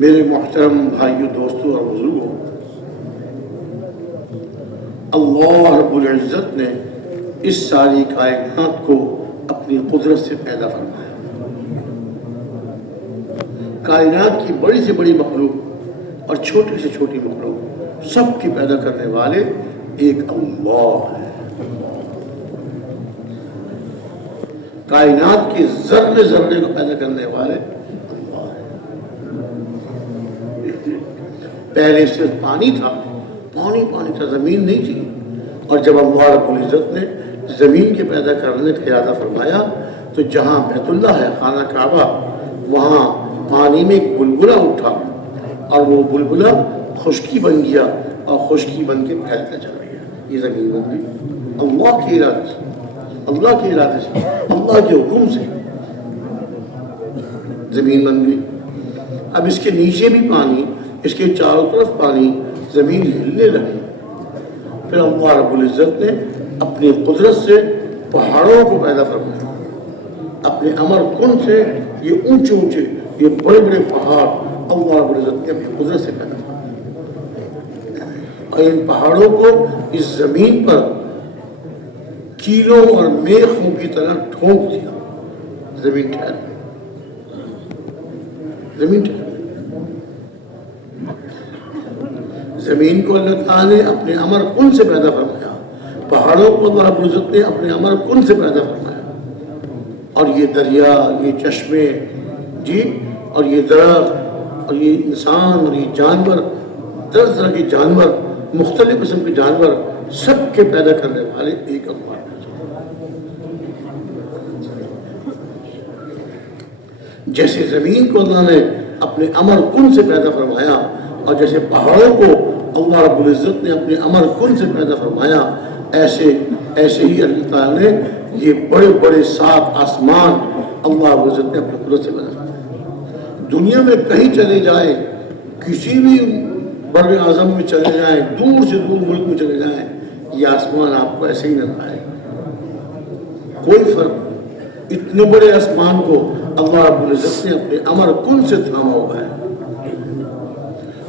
میرے محترم بھائیوں، دوستوں اور بزرگوں، اللہ رب العزت نے اس ساری کائنات کو اپنی قدرت سے پیدا فرمایا۔ کائنات کی بڑی سے بڑی مخلوق اور چھوٹی سے چھوٹی مخلوق سب کی پیدا کرنے والے ایک اللہ ہے۔ کائنات کے ذرے ذرے کو پیدا کرنے والے اللہ ہے۔ پہلے صرف پانی تھا، پانی تھا، زمین نہیں تھی، اور جب اللہ رب العزت نے زمین کے پیدا کرنے کا ارادہ فرمایا تو جہاں بیت اللہ ہے، خانہ کعبہ، وہاں پانی میں ایک بلبلہ اٹھا اور وہ بلبلہ خشکی بن گیا اور خشکی بن کے پھیلتا چلا گیا۔ یہ زمین بن گئی اللہ کے ارادے سے، اللہ کے ارادے سے، اللہ کے حکم سے زمین بن گئی۔ اب اس کے نیچے بھی پانی، اس کے چاروں طرف پانی، زمین ہلنے لگی۔ پھر اللہ رب العزت نے اپنی قدرت سے پہاڑوں کو پیدا فرمایا، اپنے امر کن سے یہ اونچے اونچے، یہ بڑے بڑے پہاڑ اللہ رب العزت نے اپنی قدرت سے پیدا فرمایا، اور ان پہاڑوں کو اس زمین پر کیلوں اور میخوں کی طرح ٹھونک دیا۔ زمین ٹھہر گئی، زمین ٹھہر گئی۔ زمین کو اللہ تعالیٰ نے اپنے امر کن سے پیدا فرمایا، پہاڑوں کو اللہ رب العزت نے اپنے امر کن سے پیدا فرمایا، اور یہ دریا، یہ چشمے، جی، اور یہ درخت، اور یہ انسان، اور یہ جانور، طرح طرح کے جانور، مختلف قسم کے جانور، سب کے پیدا کرنے والے ایک اللہ ہے۔ جیسے زمین کو اللہ نے اپنے امر کن سے پیدا فرمایا، اور جیسے پہاڑوں کو اللہ رب العزت نے اپنے امر کن سے پیدا فرمایا، ایسے ہی اللہ تعالیٰ نے یہ بڑے بڑے 7 آسمان اللہ رب العزت نے اپنی قدرت سے پیدا فرمایا۔ دنیا میں کہیں چلے جائیں، کسی بھی بر اعظم میں چلے جائیں، دور سے دور ملک میں چلے جائیں، یہ آسمان آپ کو ایسے ہی نظر آئے گا، کوئی فرق نہیں۔ اتنے بڑے آسمان کو اللہ رب العزت نے اپنے امر کن سے تھاما ہوا ہے۔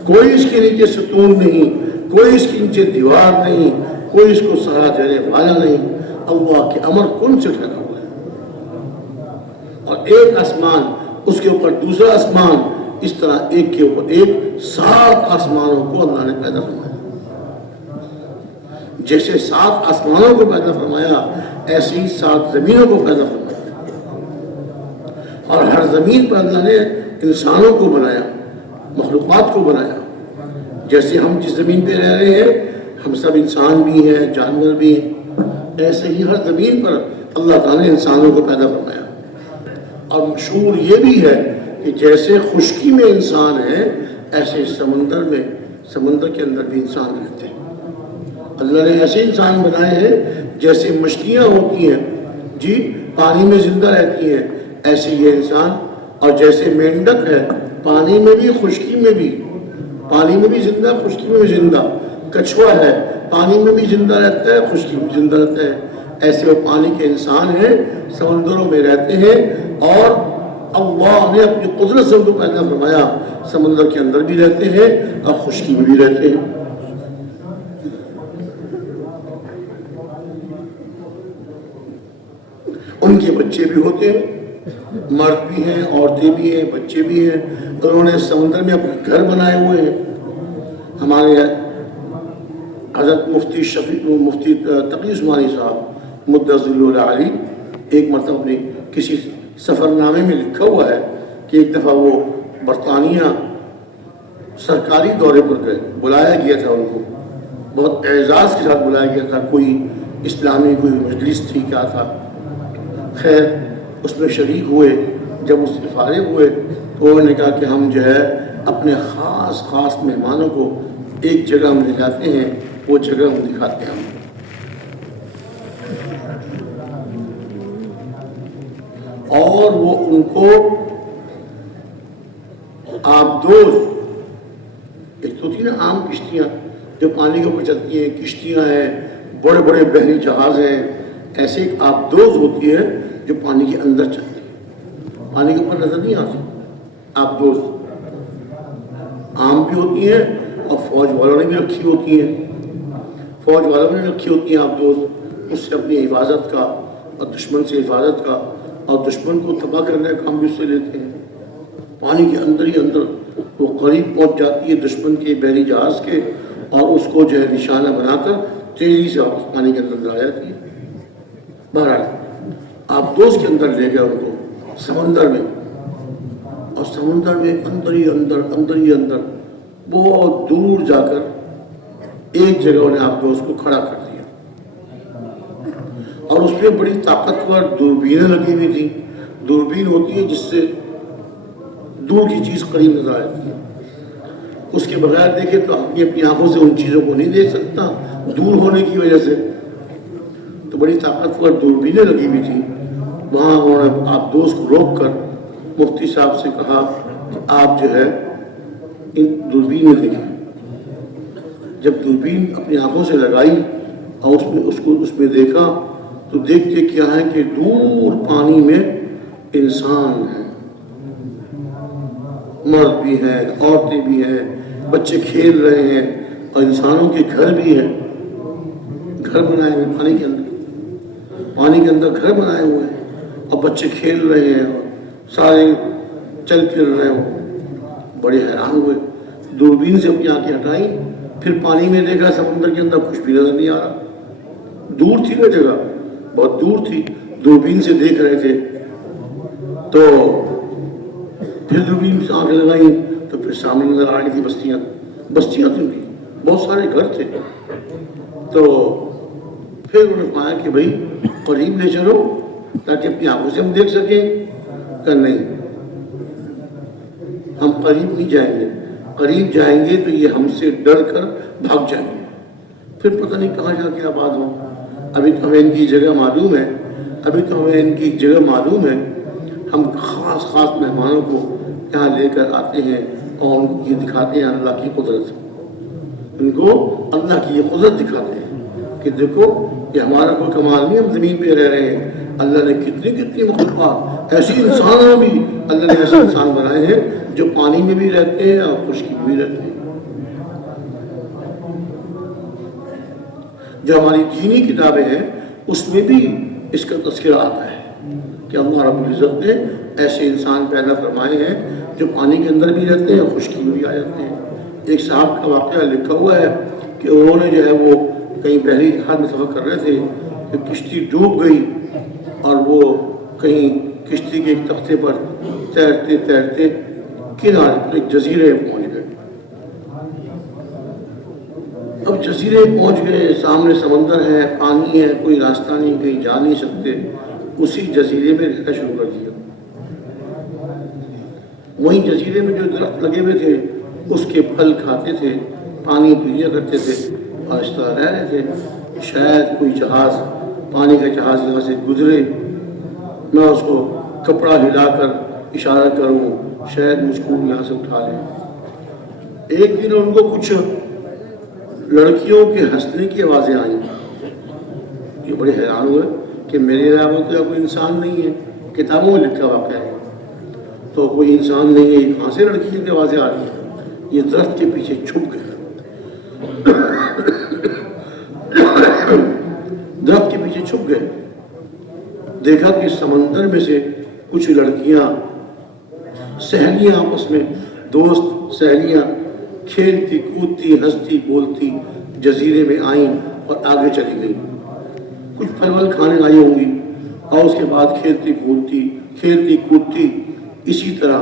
کوئی اس کے نیچے ستون نہیں، کوئی اس کے نیچے دیوار نہیں، کوئی اس کو سہارا دینے والا نہیں، اللہ کے امر کن سے ٹھہرا ہوا ہے۔ اور ایک آسمان، اس کے اوپر دوسرا آسمان، اس طرح ایک کے اوپر ایک 7 آسمانوں کو اللہ نے پیدا فرمایا۔ جیسے 7 آسمانوں کو پیدا فرمایا، ایسے ہی 7 زمینوں کو پیدا فرمایا، اور ہر زمین پر اللہ نے انسانوں کو بنایا، مخلوقات کو بنایا۔ جیسے ہم جس زمین پہ رہ رہے ہیں، ہم سب انسان بھی ہیں، جانور بھی ہیں، ایسے ہی ہر زمین پر اللہ تعالیٰ نے انسانوں کو پیدا فرمایا۔ اور مشہور یہ بھی ہے کہ جیسے خشکی میں انسان ہے، ایسے سمندر کے اندر بھی انسان رہتے ہیں۔ اللہ نے ایسے انسان بنائے ہیں جیسے مچھلیاں ہوتی ہیں، جی، پانی میں زندہ رہتی ہیں، ایسے یہ انسان، اور جیسے مینڈک ہے، پانی میں بھی خشکی میں بھی، پانی میں بھی زندہ، خشکی میں بھی زندہ، کچھوا ہے، پانی میں بھی زندہ رہتا ہے، خشکی میں بھی زندہ رہتا ہے، ایسے وہ پانی کے انسان ہیں، سمندروں میں رہتے ہیں، اور اللہ نے اپنی قدرت سے ان کو پیدا فرمایا، سمندر کے اندر بھی رہتے ہیں اور خشکی میں بھی رہتے ہیں۔ ان کے بچے بھی ہوتے ہیں، مرد بھی ہیں، عورتیں بھی ہیں، بچے بھی ہیں، انہوں نے سمندر میں اپنے گھر بنائے ہوئے ہیں۔ ہمارے حضرت مفتی تقی عثمانی صاحب مدثر اللہ علیہ ایک مرتبہ اپنی کسی سفر نامے میں لکھا ہوا ہے کہ ایک دفعہ وہ برطانیہ سرکاری دورے پر گئے، بلایا گیا تھا ان کو، بہت اعزاز کے ساتھ بلایا گیا تھا، کوئی اسلامی کوئی مجلس تھی، کیا تھا، خیر اس میں شریک ہوئے۔ جب اس سے فارغ ہوئے تو انہوں نے کہا کہ ہم جو ہے اپنے خاص مہمانوں کو ایک جگہ ہم لے جاتے ہیں، وہ جگہ ہم دکھاتے ہیں، اور وہ ان کو آبدوز، ایک تو ہوتی ہے نا عام کشتیاں جو پانی کے اوپر چلتی ہیں، کشتیاں ہیں، بڑے بڑے بحری جہاز ہیں، ایسے ایک آبدوز ہوتی ہے جو پانی کے اندر چلتی ہے، پانی کے اوپر نظر نہیں آتی، آبدوز۔ بھی ہوتی ہیں اور فوج والوں نے بھی رکھی ہوتی ہیں. فوج والوں نے رکھی ہوتی ہیں آپ دوست، اس سے اپنی حفاظت کا اور دشمن سے حفاظت کا اور دشمن کو تباہ کرنے کا کام بھی اس سے لیتے ہیں. پانی کے اندر ہی اندر وہ قریب پہنچ جاتی ہے دشمن کے بحری جہاز کے اور اس کو جو ہے نشانہ بنا کر تیزی سے واپس پانی کے اندر آ جاتی ہے. بہرحال آپ دوست کے اندر لے گئے ان کو سمندر میں، اور سمندر میں اندر ہی اندر بہت دور جا کر ایک جگہ انہیں آپ دوست کو کھڑا کر دیا، اور اس میں بڑی طاقتور دوربینیں لگی ہوئی تھی. دوربین ہوتی ہے جس سے دور کی چیز قریب نظر آتی ہے. اس کے بغیر دیکھے تو اپنی آنکھوں سے ان چیزوں کو نہیں دیکھ سکتا دور ہونے کی وجہ سے. تو بڑی طاقتور دوربینیں لگی ہوئی تھی. وہاں انہوں نے آپ دوست کو روک کر مفتی صاحب سے کہا کہ آپ جو ہے ان دوربینیں دیکھیں. جب دوربین اپنی آنکھوں سے لگائی اور اس میں دیکھا تو دیکھتے کیا ہے کہ دور پانی میں انسان ہیں، مرد بھی ہیں، عورتیں بھی ہیں، بچے کھیل رہے ہیں، اور انسانوں کے گھر بھی ہیں. گھر بنائے ہوئے پانی کے اندر گھر بنائے ہوئے ہیں، اور بچے کھیل رہے ہیں اور سارے چل پھر رہے ہو. بڑے حیران ہوئے، دوربین سے اپنی آنکھیں ہٹائیں، پھر پانی میں دیکھا سمندر کے اندر کچھ بھی نظر نہیں آ رہا. دور تھی وہ جگہ، بہت دور تھی. دوربین سے دیکھ رہے تھے تو پھر دوربین سے آنکھیں لگائیں تو پھر سامنے نظر آ رہی تھی بستیاں تھیں، بہت سارے گھر تھے. تو پھر انہوں نے کہا کہ بھائی قریب لے چلو تاکہ اپنی آنکھوں سے ہم دیکھ سکیں. کہ نہیں، ہم قریب نہیں جائیں گے، قریب جائیں گے تو یہ ہم سے ڈر کر بھاگ جائیں گے، پھر پتہ نہیں کہاں جا کے آباد ہوں. ابھی تو ہمیں ان کی جگہ معلوم ہے، ہم خاص مہمانوں کو یہاں لے کر آتے ہیں اور ان کو یہ دکھاتے ہیں اللہ کی قدرت. ان کو اللہ کی یہ قدرت دکھاتے ہیں کہ دیکھو یہ ہمارا کوئی کمال نہیں، ہم زمین پہ رہ رہے ہیں. اللہ نے کتنی مخلوقات، ایسی انسانوں بھی اللہ نے ایسے انسان بنائے ہیں جو پانی میں بھی رہتے ہیں اور خشکی میں بھی رہتے ہیں. جو ہماری دینی کتابیں ہیں اس میں بھی اس کا تذکرہ آتا ہے کہ اللہ رب العزت نے ایسے انسان پیدا فرمائے ہیں جو پانی کے اندر بھی رہتے ہیں اور خشکی میں بھی آ جاتے ہیں. ایک صاحب کا واقعہ لکھا ہوا ہے کہ انہوں نے جو ہے وہ کہیں بحری جہاز میں سفر کر رہے تھے کہ کشتی ڈوب گئی اور وہ کہیں کشتی کے ایک تختے پر تیرتے کنارے پر ایک جزیرے پہنچ گئے. اب جزیرے پہنچ گئے، سامنے سمندر ہے، پانی ہے، کوئی راستہ نہیں، کہیں جا نہیں سکتے. اسی جزیرے میں رہنا شروع کر دیا. وہیں جزیرے میں جو درخت لگے ہوئے تھے اس کے پھل کھاتے تھے، پانی پیا کرتے تھے اور اس طرح رہ رہے تھے. شاید کوئی جہاز، پانی کا جہاز یہاں سے گزرے، میں اس کو کپڑا ہلا کر اشارہ کروں، شاید مجھ کو یہاں سے اٹھا لیں. ایک دن ان کو کچھ لڑکیوں کے ہنسنے کی آوازیں آئیں. یہ بڑے حیران ہوئے کہ میرے علاوہ تو کوئی انسان نہیں ہے، کتابوں میں لکھا واقعہ ہے تو کوئی انسان نہیں ہے، کہاں سے لڑکیوں کی آوازیں آ رہی ہیں. یہ درخت کے پیچھے چھپ گئے، درخت کے پیچھے چھپ گئے. دیکھا کہ سمندر میں سے کچھ لڑکیاں، سہیلیاں، آپس میں دوست سہیلیاں کھیلتی کودتی ہنستی بولتی جزیرے میں آئیں اور آگے چلی گئیں. کچھ پھل ول کھانے آئی ہوں گی اور اس کے بعد کھیلتی کودتی اسی طرح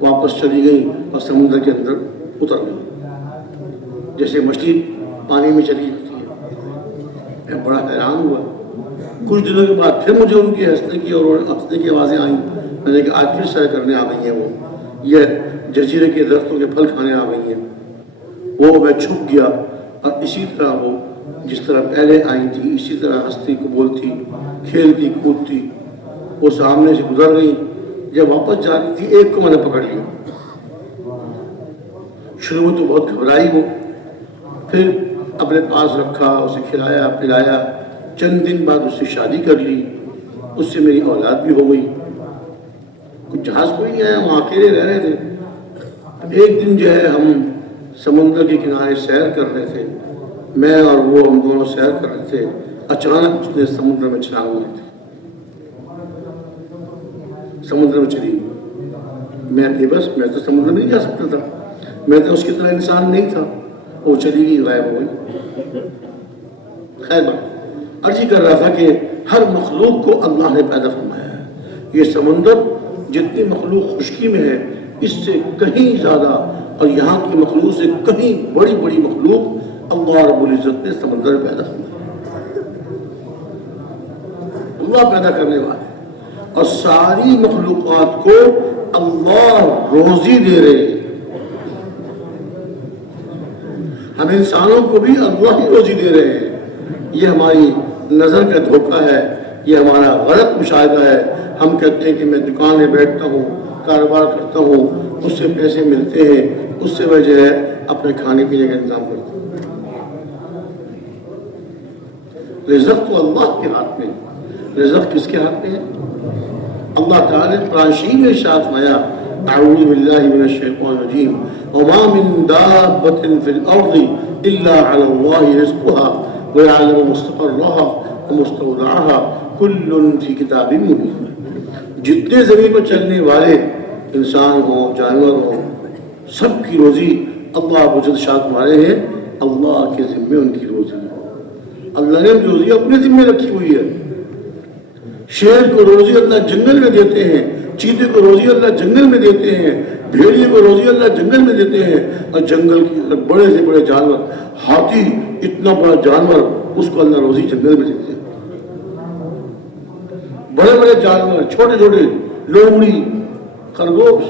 واپس چلی گئیں اور سمندر کے اندر اتر گئی جیسے مچھلی پانی میں چلی جاتی ہے. میں بڑا حیران ہوا. کچھ دنوں کے بعد پھر مجھے ان کی ہنسنے کی اور ہنسنے کی آوازیں آئیں. میں نے کہا آج پھر سیر کرنے آ گئی ہیں، وہ یہ جزیرے کے درختوں کے پھل کھانے آ گئی ہیں. وہ میں چھپ گیا اور اسی طرح وہ جس طرح پہلے آئی تھی اسی طرح ہنستی کو بولتی کھیلتی کودتی وہ سامنے سے گزر گئی. جب واپس جا رہی تھی ایک کو میں نے پکڑ لیا. شروع میں تو بہت گھبرائی وہ، پھر اپنے پاس رکھا، اسے کھلایا پلایا. چند دن بعد اس سے شادی کر لی، اس سے میری اولاد بھی ہو گئی. کچھ جہاز کوئی نہیں آیا، ہم اکیلے رہ رہے تھے. ایک دن جو ہے ہم سمندر کے کنارے سیر کر رہے تھے، میں اور وہ ہم دونوں سیر کر رہے تھے، اچانک اس نے سمندر میں چھلانگ ماری تھی، سمندر میں چلی گئی۔ میں بس میں تو سمندر میں نہیں جا سکتا تھا، میں تو اس کی طرح انسان نہیں تھا، وہ چلی گئی، غائب ہو گئی۔ خیر بات عرض کر رہا تھا کہ ہر مخلوق کو اللہ نے پیدا فرمایا ہے۔ یہ سمندر جتنی مخلوق خشکی میں ہے اس سے کہیں زیادہ اور یہاں کی مخلوق سے کہیں بڑی بڑی مخلوق اللہ رب العزت نے سمندر پیدا فرمایا۔ اللہ پیدا کرنے والا ہے اور ساری مخلوقات کو اللہ روزی دے رہے ہیں۔ ہم انسانوں کو بھی اللہ ہی روزی دے رہے ہیں۔ یہ ہماری نظر کا دھوکہ ہے، یہ ہمارا غلط مشاہدہ ہے۔ ہم کہتے ہیں کہ میں دکان میں بیٹھتا ہوں، کاروبار کرتا ہوں، اس سے پیسے ملتے ہیں، اس سے میں جو ہے اپنے کھانے پینے کا انتظام کرتا ہوں۔ رزق تو اللہ کے ہاتھ میں، رزق کس کے ہاتھ میں ہے؟ اللہ تعالیٰ نے قرآن شریف میں ارشاد فرمایا، اعوذ باللہ من الشیطان الرجیم، وما من دابۃ فی الارض الا علی اللہ رزقها ويعلم مستقرها ومستودعها كل فی کتاب مبین۔ جتنے زمین پر چلنے والے انسان ہوں، جانور ہوں، سب کی روزی اللہ وجد شاط مارے ہیں، اللہ کے ذمے ان کی روزی ہے۔ اللہ نے روزی اپنے ذمے رکھی ہوئی ہے۔ شیر کو روزی اللہ جنگل میں دیتے ہیں، چیتے کو روزی اللہ جنگل میں دیتے ہیں، بھیڑیے کو روزی اللہ جنگل میں دیتے ہیں، اور جنگل کے بڑے سے بڑے جانور، ہاتھی اتنا بڑا جانور، اس کو اللہ روزی جنگل میں دیتے ہیں۔ بڑے بڑے جانور، چھوٹے چھوٹے لومڑی، خرگوش،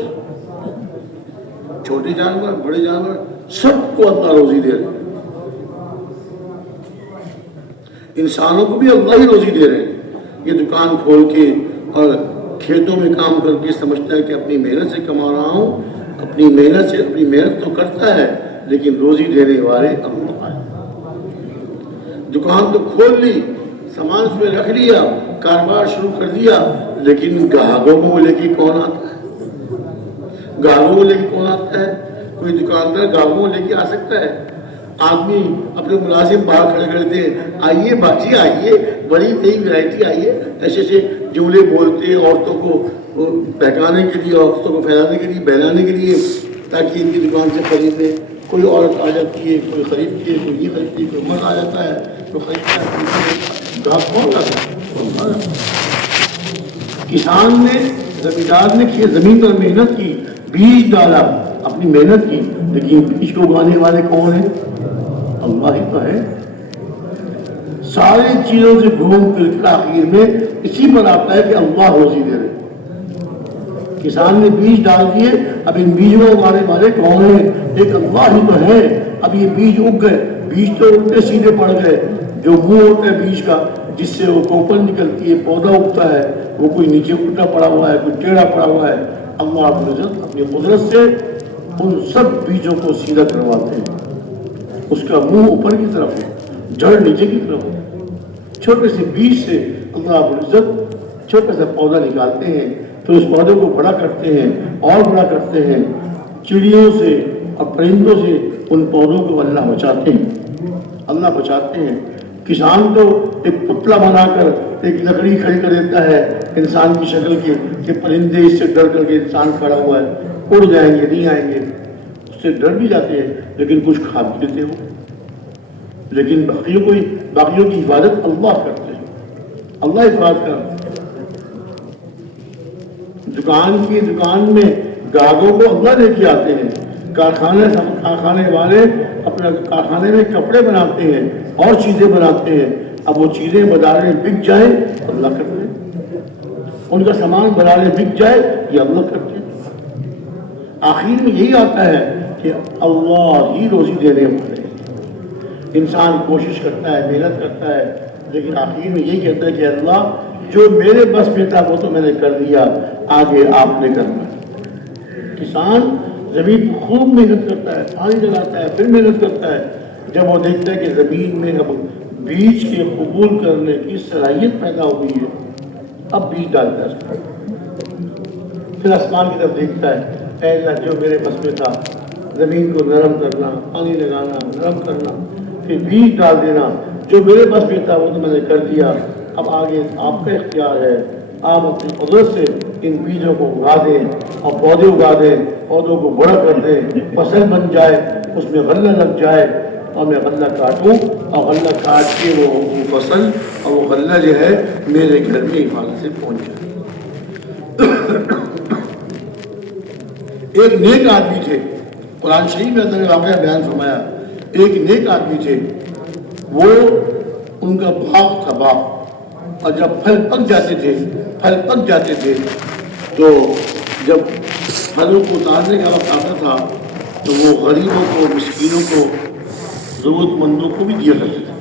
چھوٹے جانور، بڑے جانور، سب کو اللہ روزی دے رہے ہیں۔ انسانوں کو بھی اللہ ہی روزی دے رہے ہیں۔ یہ دکان کھول کے اور کھیتوں میں کام کر کے سمجھتا ہے کہ اپنی محنت سے کما رہا ہوں، اپنی محنت تو کرتا ہے لیکن روزی دینے والے اللہ ہیں۔ دکان تو کھول لی، سامان اس میں رکھ لیا، کاروبار شروع کر دیا، لیکن گاہکوں کو لے کے کون آتا ہے؟ گاہکوں کو لے کے کون آتا ہے؟ کوئی دکاندار گاہکوں کو لے کے آ سکتا ہے؟ آدمی اپنے ملازم باہر کھڑے کرتے ہیں، آئیے باجی آئیے، بڑی نئی ورائٹی آئیے، ایسے ایسے جملے بولتے ہیں عورتوں کو بہکانے کے لیے، عورتوں کو پھیلانے کے لیے، بہلانے کے لیے، تاکہ ان کی دکان سے خریدیں۔ کوئی عورت آ جاتی ہے، کوئی خریدتی ہے، کوئی یہ خریدتی ہے، کوئی مرد آ جاتا ہے، کوئی خریدتا ہے، گاہک کون لاتا ہے؟ کسان نے، زمیندار نے زمین پر محنت کی، بیج ڈالا، اپنی محنت کی، لیکن بیج کو اگانے والے کون ہیں؟ اللہ ہی تو ہے۔ ساری چیزوں سے گھوم پھر آخر میں اسی پر آتا ہے کہ اللہ روزی دے رہے۔ کسان نے بیج ڈال دیے، اب ان بیجوں کو اگانے والے کون ہیں؟ ایک اللہ ہی تو ہے۔ اب یہ بیج اگ گئے، بیج تو الٹے سیدھے پڑ گئے، جو منہ ہوتا ہے بیج کا جس سے وہ کوپل نکلتی ہے، پودا اگتا ہے، وہ کوئی نیچے الٹا پڑا ہوا ہے، کوئی ٹیڑھا پڑا ہوا ہے۔ اللہ رب العزت اپنی قدرت سے ان سب بیجوں کو سیدھا کرواتے ہیں۔ اس کا منہ اوپر کی طرف ہے، جڑ نیچے کی طرف ہے۔ چھوٹے سے بیج سے اللہ رب العزت چھوٹا سا پودا نکالتے ہیں، پھر اس پودے کو بڑا کرتے ہیں اور بڑا کرتے ہیں۔ چڑیوں سے اور پرندوں سے ان پودوں کو اللہ بچاتے ہیں، اللہ بچاتے ہیں۔ کسان تو ایک پتلا بنا کر ایک لکڑی کھڑی کر دیتا ہے انسان کی شکل کی، کہ پرندے اس سے ڈر کر کے انسان کھڑا ہوا ہے، اڑ جائیں گے، نہیں آئیں گے، اس سے ڈر بھی جاتے ہیں، لیکن کچھ کھا بھی دیتے ہو۔ لیکن باقیوں کی حفاظت اللہ کرتے ہیں، اللہ حفاظت کرتے ہیں۔ دکان میں گاہکوں کو اللہ لے کے آتے ہیں۔ کارخانے والے اپنے کارخانے میں کپڑے بناتے ہیں اور چیزیں بناتے ہیں، اب وہ چیزیں بازار میں بک جائیں اللہ کرتے ہیں، ان کا سامان بازار میں بک جائے یہ اللہ کرتے ہیں۔ آخر میں یہی آتا ہے کہ اللہ ہی روزی دینے والے ہیں۔ انسان کوشش کرتا ہے، محنت کرتا ہے، لیکن آخر میں یہی کہتا ہے کہ اللہ جو میرے بس میں تھا وہ تو میں نے کر دیا، آگے آپ نے کرنا۔ کسان زمین کو خوب محنت کرتا ہے، پانی ڈلاتا ہے، پھر محنت کرتا ہے، جب وہ دیکھتا ہے کہ زمین میں اب بیج کے قبول کرنے کی صلاحیت پیدا ہو گئی ہے، اب بیج ڈالتا ہے اس میں، پھر آسمان کی طرف دیکھتا ہے، اے اللہ جو میرے بس میں تھا زمین کو نرم کرنا، پانی لگانا، نرم کرنا، پھر بیج ڈال دینا. جو میرے بس میں تھا وہ تو میں نے کر دیا، اب آگے آپ کا اختیار ہے. آپ اپنی قدرت سے ان بیجوں کو اگا دیں اور پودے اگا دیں، پودوں کو بڑا کر دیں، فصل بن جائے، اس میں غلہ لگ جائے اور میں غلہ کاٹوں اور غلہ کاٹ کے وہ فصل اور وہ غلہ جو ہے میرے گھر میں حفاظت سے پہنچ جائے. ایک نیک آدمی تھے، قرآن شریف میں اللہ نے واقعہ بیان فرمایا. ایک نیک آدمی تھے، وہ ان کا باغ تھا، باغ، اور جب پھل پک جاتے تھے تو جب پھلوں کو اتارنے کا وقت آتا تھا تو وہ غریبوں کو، مسکینوں کو، ضرورت مندوں کو بھی دیا کرتے تھے.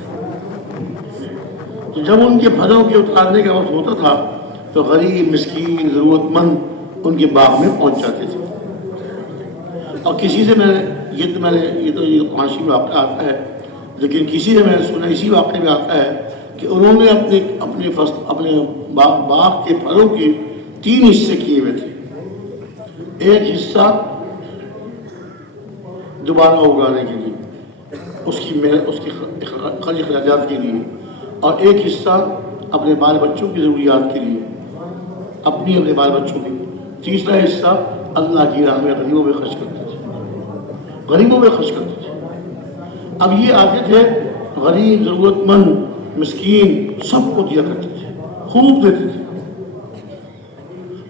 تو جب ان کے پھلوں کے اتارنے کا وقت ہوتا تھا تو غریب، مسکین، ضرورت مند ان کے باغ میں پہنچ جاتے تھے. اور کسی سے یہ تو معاشی واقعہ آتا ہے، لیکن کسی سے میں نے سنا، اسی واقعے میں آتا ہے کہ انہوں نے اپنے باغ کے پھلوں کے 3 حصے کیے ہوئے تھے. ایک حصہ دوبارہ اگانے کے لیے، اس کی خرچ اخراجات کے لیے، اور ایک حصہ اپنے بال بچوں کی ضروریات کے لیے، اپنے بال بچوں کی. تیسرا حصہ اللہ کی راہ میں غریبوں میں خرچ کرتے تھے. اب یہ آتے تھے غریب، ضرورت مند، مسکین، سب کو دیا کرتے تھے، خوب دیتے تھے.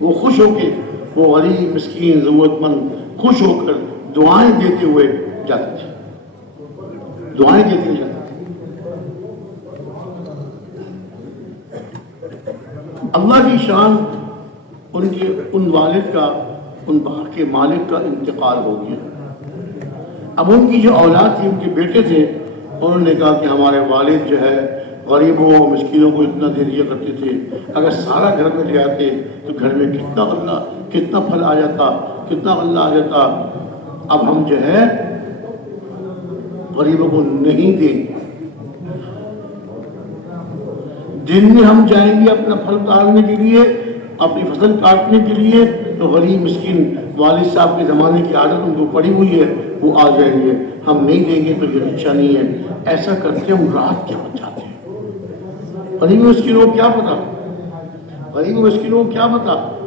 وہ خوش ہو کے، وہ غریب، مسکین، ضرورت مند خوش ہو کر دعائیں دیتے ہوئے جاتے تھے. اللہ کی شان، ان والد کا، ان باغ کے مالک کا انتقال ہو گیا. اب ان کی جو اولاد تھی، ان کے بیٹے تھے، انہوں نے کہا کہ ہمارے والد جو ہے غریبوں، مسکینوں کو اتنا دے دیا کرتے تھے، اگر سارا گھر میں لے آتے تو گھر میں کتنا پھل آ جاتا، کتنا غلہ آ جاتا. اب ہم جو ہے غریبوں کو نہیں دیں. دن میں ہم جائیں گے اپنا پھل اتارنے کے لیے، اپنی فصل کاٹنے کے لیے، تو غریب، مسکین، والد صاحب کے زمانے کی عادت ان کو پڑی ہوئی ہے، وہ آ جائیں گے. ہم نہیں دیں گے تو یہ اچھا نہیں ہے. ایسا کرتے ہم رات کے وقت جاتے ہیں. غریب مسکینوں کو کیا پتا،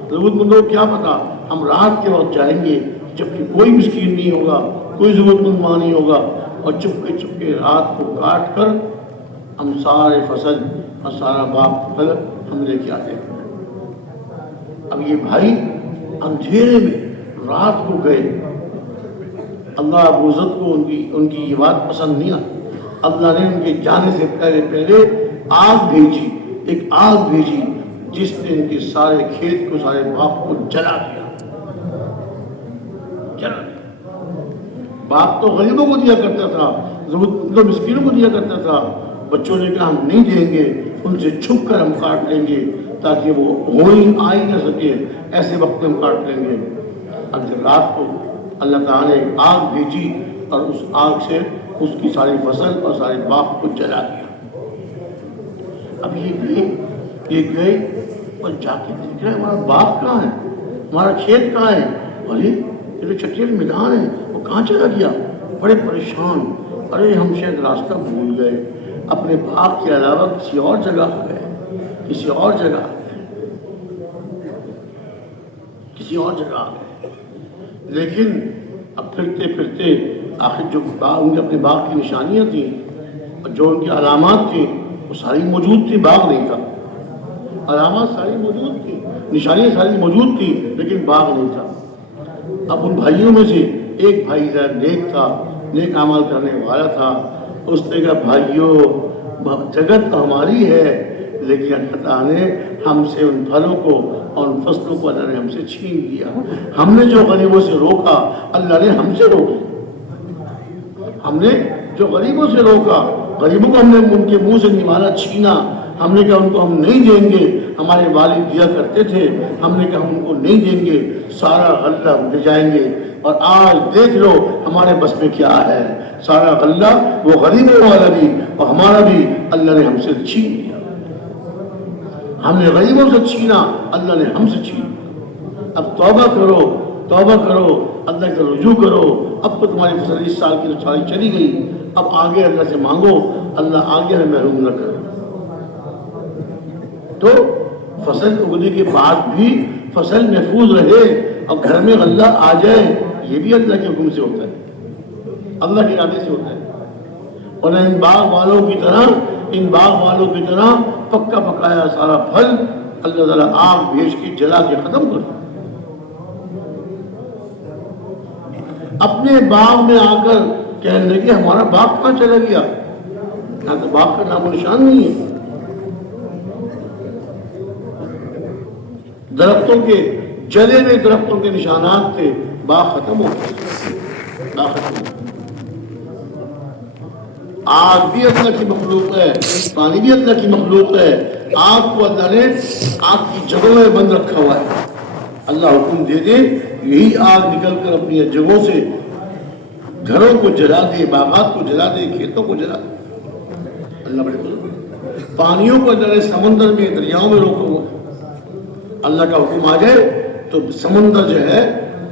ضرورت مندوں کو کیا پتا. ہم رات کے وقت جائیں گے جبکہ کوئی مسکین نہیں ہوگا، کوئی ضرورت مند ماں نہیں ہوگا، اور چپکے رات کو کاٹ کر ہم سارے فصل اور سارا باغ پھل ہم لے کے آتے ہیں. اب یہ بھائی اندھیرے میں رات کو گئے. اللہ رب العزت کو ان کی یہ بات پسند نہیں آئی. اللہ نے ان کے جانے سے پہلے ایک آگ بھیجی جس نے ان کے سارے کھیت کو، سارے باغ کو جلا دیا. باپ تو غریبوں کو دیا کرتا تھا، ضرورت مسکینوں کو دیا کرتا تھا. بچوں نے کہا ہم نہیں دیں گے، ان سے چھپ کر ہم کاٹ لیں گے تاکہ وہ آ ہی نہ سکے، ایسے وقت میں ہم کاٹ لیں گے. اب جب رات کو اللہ تعالیٰ نے آگ بھیجی اور اس آگ سے اس کی ساری فصل اور سارے باغ کو جلا دیا. اب یہ گئے اور جا کے دیکھ رہے ہمارا باغ کہاں ہے، ہمارا کھیت کہاں ہے. ارے یہ تو چٹیل میدان ہے، وہ کہاں چلا گیا. بڑے پریشان، ارے ہم شاید راستہ بھول گئے، اپنے باغ کے علاوہ کسی اور جگہ آ گئے. لیکن اب پھرتے آخر جو ان کے اپنے باغ کی نشانیاں تھیں اور جو ان کی علامات تھیں وہ ساری موجود تھی. باغ نہیں تھا، علامات ساری موجود تھی، نشانیاں ساری موجود تھی، لیکن باغ نہیں تھا. اب ان بھائیوں میں سے ایک بھائی ذرا نیک تھا، نیک عمل کرنے والا تھا. اس نے کہا بھائیوں، جگت تو ہماری ہے لیکن اللہ تعالیٰ نے ہم سے ان پھلوں کو اور ان فصلوں کو اللہ نے ہم سے چھین لیا. ہم نے جو غریبوں سے روکا اللہ نے ہم سے روک لیا. ہم نے جو غریبوں سے روکا، غریبوں کو ہم نے ان کے منہ سے نوالا، چھینا. ہم نے کہا ان کو ہم نہیں دیں گے، ہمارے والد دیا کرتے تھے. ہم نے کہا ہم ان کو نہیں دیں گے، سارا غلہ لے جائیں گے. اور آج دیکھ لو ہمارے بس میں کیا ہے. سارا غلہ وہ غریبوں والا بھی اور ہمارا بھی اللہ نے ہم سے چھین لیا. ہم نے غریبوں سے چھینا، اللہ نے ہم سے چھین. اب توبہ کرو، توبہ کرو، اللہ کا رجوع کرو، اب تو تمہاری فصل اس سال کی ساری چلی گئی، اب آگے اللہ سے مانگو، اللہ آگے ہمیں محروم نہ کرے۔ تو فصل اگنے کے بعد بھی فصل محفوظ رہے اور گھر میں غلہ آ جائے، یہ بھی اللہ کے حکم سے ہوتا ہے، اللہ کے ارادے سے ہوتا ہے۔ اور ان باغ والوں کی طرح پکا پکایا سارا پھل اللہ تعالیٰ آگ بھیج کے جلا کے ختم کر۔ اپنے باغ میں آ کر کہنے لگے ہمارا باغ کہاں چلا گیا، یہاں تو باغ کا نام و نشان نہیں ہے۔ درختوں کے جلے ہوئے درختوں کے نشانات تھے، باغ ختم ہو گئے، باغ ختم ہو گئے۔ آگ بھی اللہ کی مخلوق ہے، پانی بھی اللہ کی مخلوق ہے۔ آگ کو اللہ نے آگ کی جگہوں میں بند رکھا ہوا ہے، اللہ حکم دے دے یہی آگ نکل کر اپنی جگہوں سے گھروں کو جلا دے، باغات کو جلا دے، کھیتوں کو جلا دے۔ اللہ بڑے بزرگ، پانیوں کو اللہ نے سمندر میں دریاؤں میں روکا ہوا، اللہ کا حکم آ جائے تو سمندر جو ہے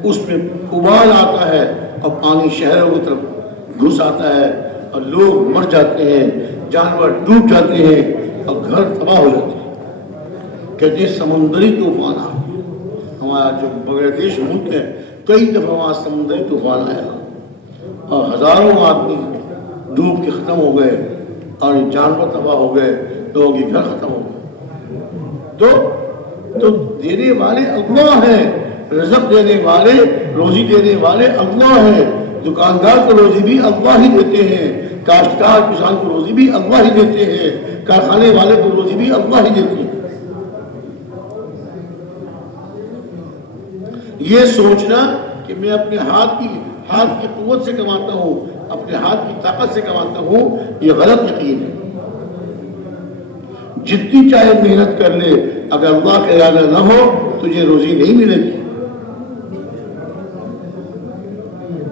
اس میں ابال آتا ہے اور پانی شہروں کی طرف گھس آتا ہے اور لوگ مر جاتے ہیں، جانور ڈوب جاتے ہیں اور گھر تباہ ہو جاتے ہیں۔ کہتے ہیں سمندری طوفان آ، ہمارا جو بنگلہ دیش ملک ہے کئی دفعہ وہاں سمندری طوفان آیا اور ہزاروں آدمی ڈوب کے ختم ہو گئے اور جانور تباہ ہو گئے، لوگوں کے گھر ختم ہو گئے۔ تو دینے والے اللہ ہیں، رزق دینے والے، روزی دینے والے اللہ ہیں۔ دکاندار کو روزی بھی اللہ ہی دیتے ہیں، کاشتکار کسان کو روزی بھی اللہ ہی دیتے ہیں، کارخانے والے کو روزی بھی اللہ ہی دیتے ہیں۔ یہ سوچنا کہ میں اپنے ہاتھ کی قوت سے کماتا ہوں، اپنے ہاتھ کی طاقت سے کماتا ہوں، یہ غلط یقین ہے۔ جتنی چاہے محنت کر لے، اگر اللہ کا ارادہ نہ ہو تجھے روزی نہیں ملے گی۔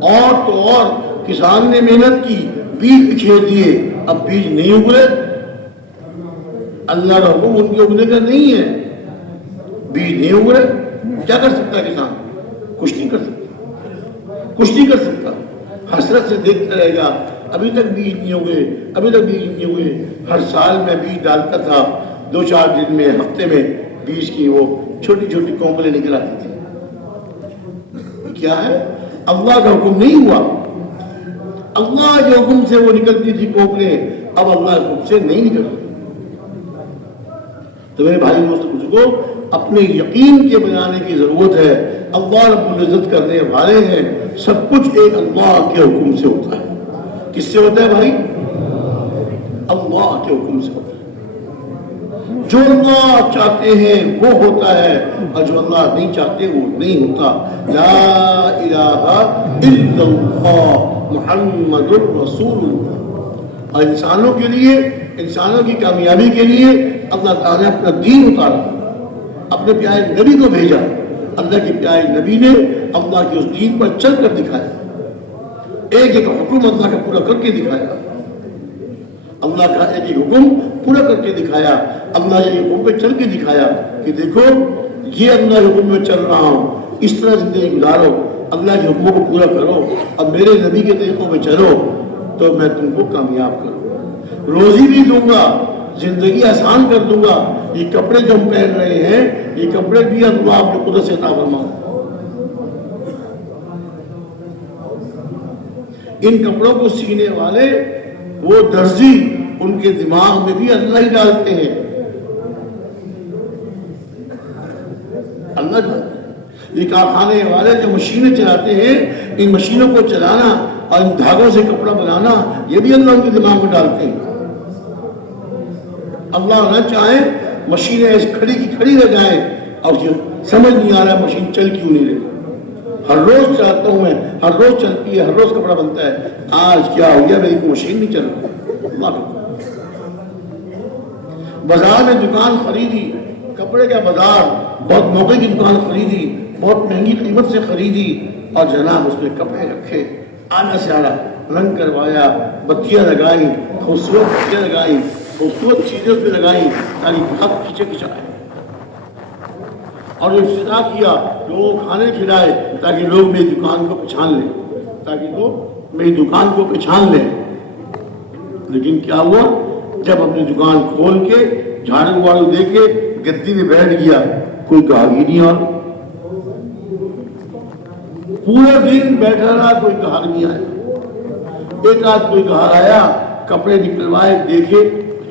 اور تو اور کسان نے محنت کی، بیج بچھیر دیے، اب بیج نہیں اگلے، اللہ کا حکم ان کے اگنے کا نہیں ہے، بیج نہیں اگلے، کیا کر سکتا ہے کسان؟ کچھ نہیں کر سکتا، کچھ نہیں کر سکتا، حسرت سے دیکھتا رہے گا ابھی تک بیج نہیں ہوئے، ابھی تک بیج نہیں ہوئے۔ ہر سال میں بیج ڈالتا تھا، 2-4 دن میں، ہفتے میں بیج کی وہ چھوٹی چھوٹی کونپلیں نکل آتی تھی۔ کیا ہے؟ اللہ کا حکم نہیں ہوا، اللہ کے حکم سے وہ نکلتی تھی کونپلیں، اب اللہ کے حکم سے نہیں نکلتی۔ تو میرے بھائی دوست بزرگوں، اپنے یقین کے بنانے کی ضرورت ہے۔ اللہ رب العزت کرنے والے ہیں، سب کچھ ایک اللہ کے حکم سے ہوتا ہے۔ کس سے ہوتا ہے بھائی؟ اللہ کے حکم سے ہوتا ہے۔ جو اللہ چاہتے ہیں وہ ہوتا ہے اور جو اللہ نہیں چاہتے وہ نہیں ہوتا۔ لا الہ الا اللہ محمد الرسول اللہ۔ اور انسانوں کے لیے، انسانوں کی کامیابی کے لیے اللہ تعالیٰ نے اپنا دین اتارا، اپنے پیارے نبی کو بھیجا۔ اللہ کے پیارے نبی نے اللہ کے اس دین پر چل کر دکھایا، ایک ایک حکم اللہ کا پورا کر کے دکھایا، اللہ کا ایک ایک حکم پورا کر کے دکھایا، اللہ کے حکم پہ چل کے دکھایا کہ دیکھو یہ اللہ کے حکم میں چل رہا ہوں، اس طرح زندگی گزارو، اللہ کے حکموں کو پورا کرو اور میرے نبی کے طریقوں پہ چلو تو میں تم کو کامیاب کروں، روزی بھی دوں گا، زندگی آسان کر دوں گا۔ یہ کپڑے جو ہم پہن رہے ہیں یہ کپڑے بھی اللہ آپ کو قدرت سے عطا فرماؤ۔ ان کپڑوں کو سینے والے وہ درزی، ان کے دماغ میں بھی اللہ ہی ڈالتے ہیں، اللہ ڈالتے ہیں۔ یہ کارخانے والے جو مشینیں چلاتے ہیں، ان مشینوں کو چلانا اور ان دھاگوں سے کپڑا بنانا یہ بھی اللہ ان کے دماغ میں ڈالتے ہیں۔ اللہ نہ چاہے مشینیں ایسے کھڑی کی کھڑی رہ جائیں اور سمجھ نہیں آ رہا مشین چل کیوں نہیں رہی۔ ہر روز چلاتا ہوں میں، ہر روز چلتی ہے، ہر روز کپڑا بنتا ہے، آج کیا ہو گیا میری مشین نہیں چل رہی۔ اللہ بازار میں دکان خریدی، کپڑے کا بازار، بہت موقع کی دکان خریدی، بہت مہنگی قیمت سے خریدی اور جناب اس میں کپڑے رکھے، آنا سے آنا رنگ کروایا، بتیاں لگائی، خوبصورت بتیاں لگائی، خوبصورت چیزیں اس پہ لگائی تاکہ بہت کھینچے کھچائے۔ اور افتتاح کیا لوگوں کو کھانے کھلائے تاکہ لوگ میری دکان کو پہچان لیں، تاکہ لوگ میری دکان کو پہچان لیں۔ لیکن کیا ہوا، جب اپنی دکان کھول کے جھاڑو واڑو دے کے گدی میں بیٹھ گیا، کوئی گاہک ہی نہیں آیا۔ پورے دن بیٹھا رہا، کوئی گاہک نہیں آیا۔ ایک آدھ کوئی گاہک آیا، کپڑے نکلوائے، دیکھے،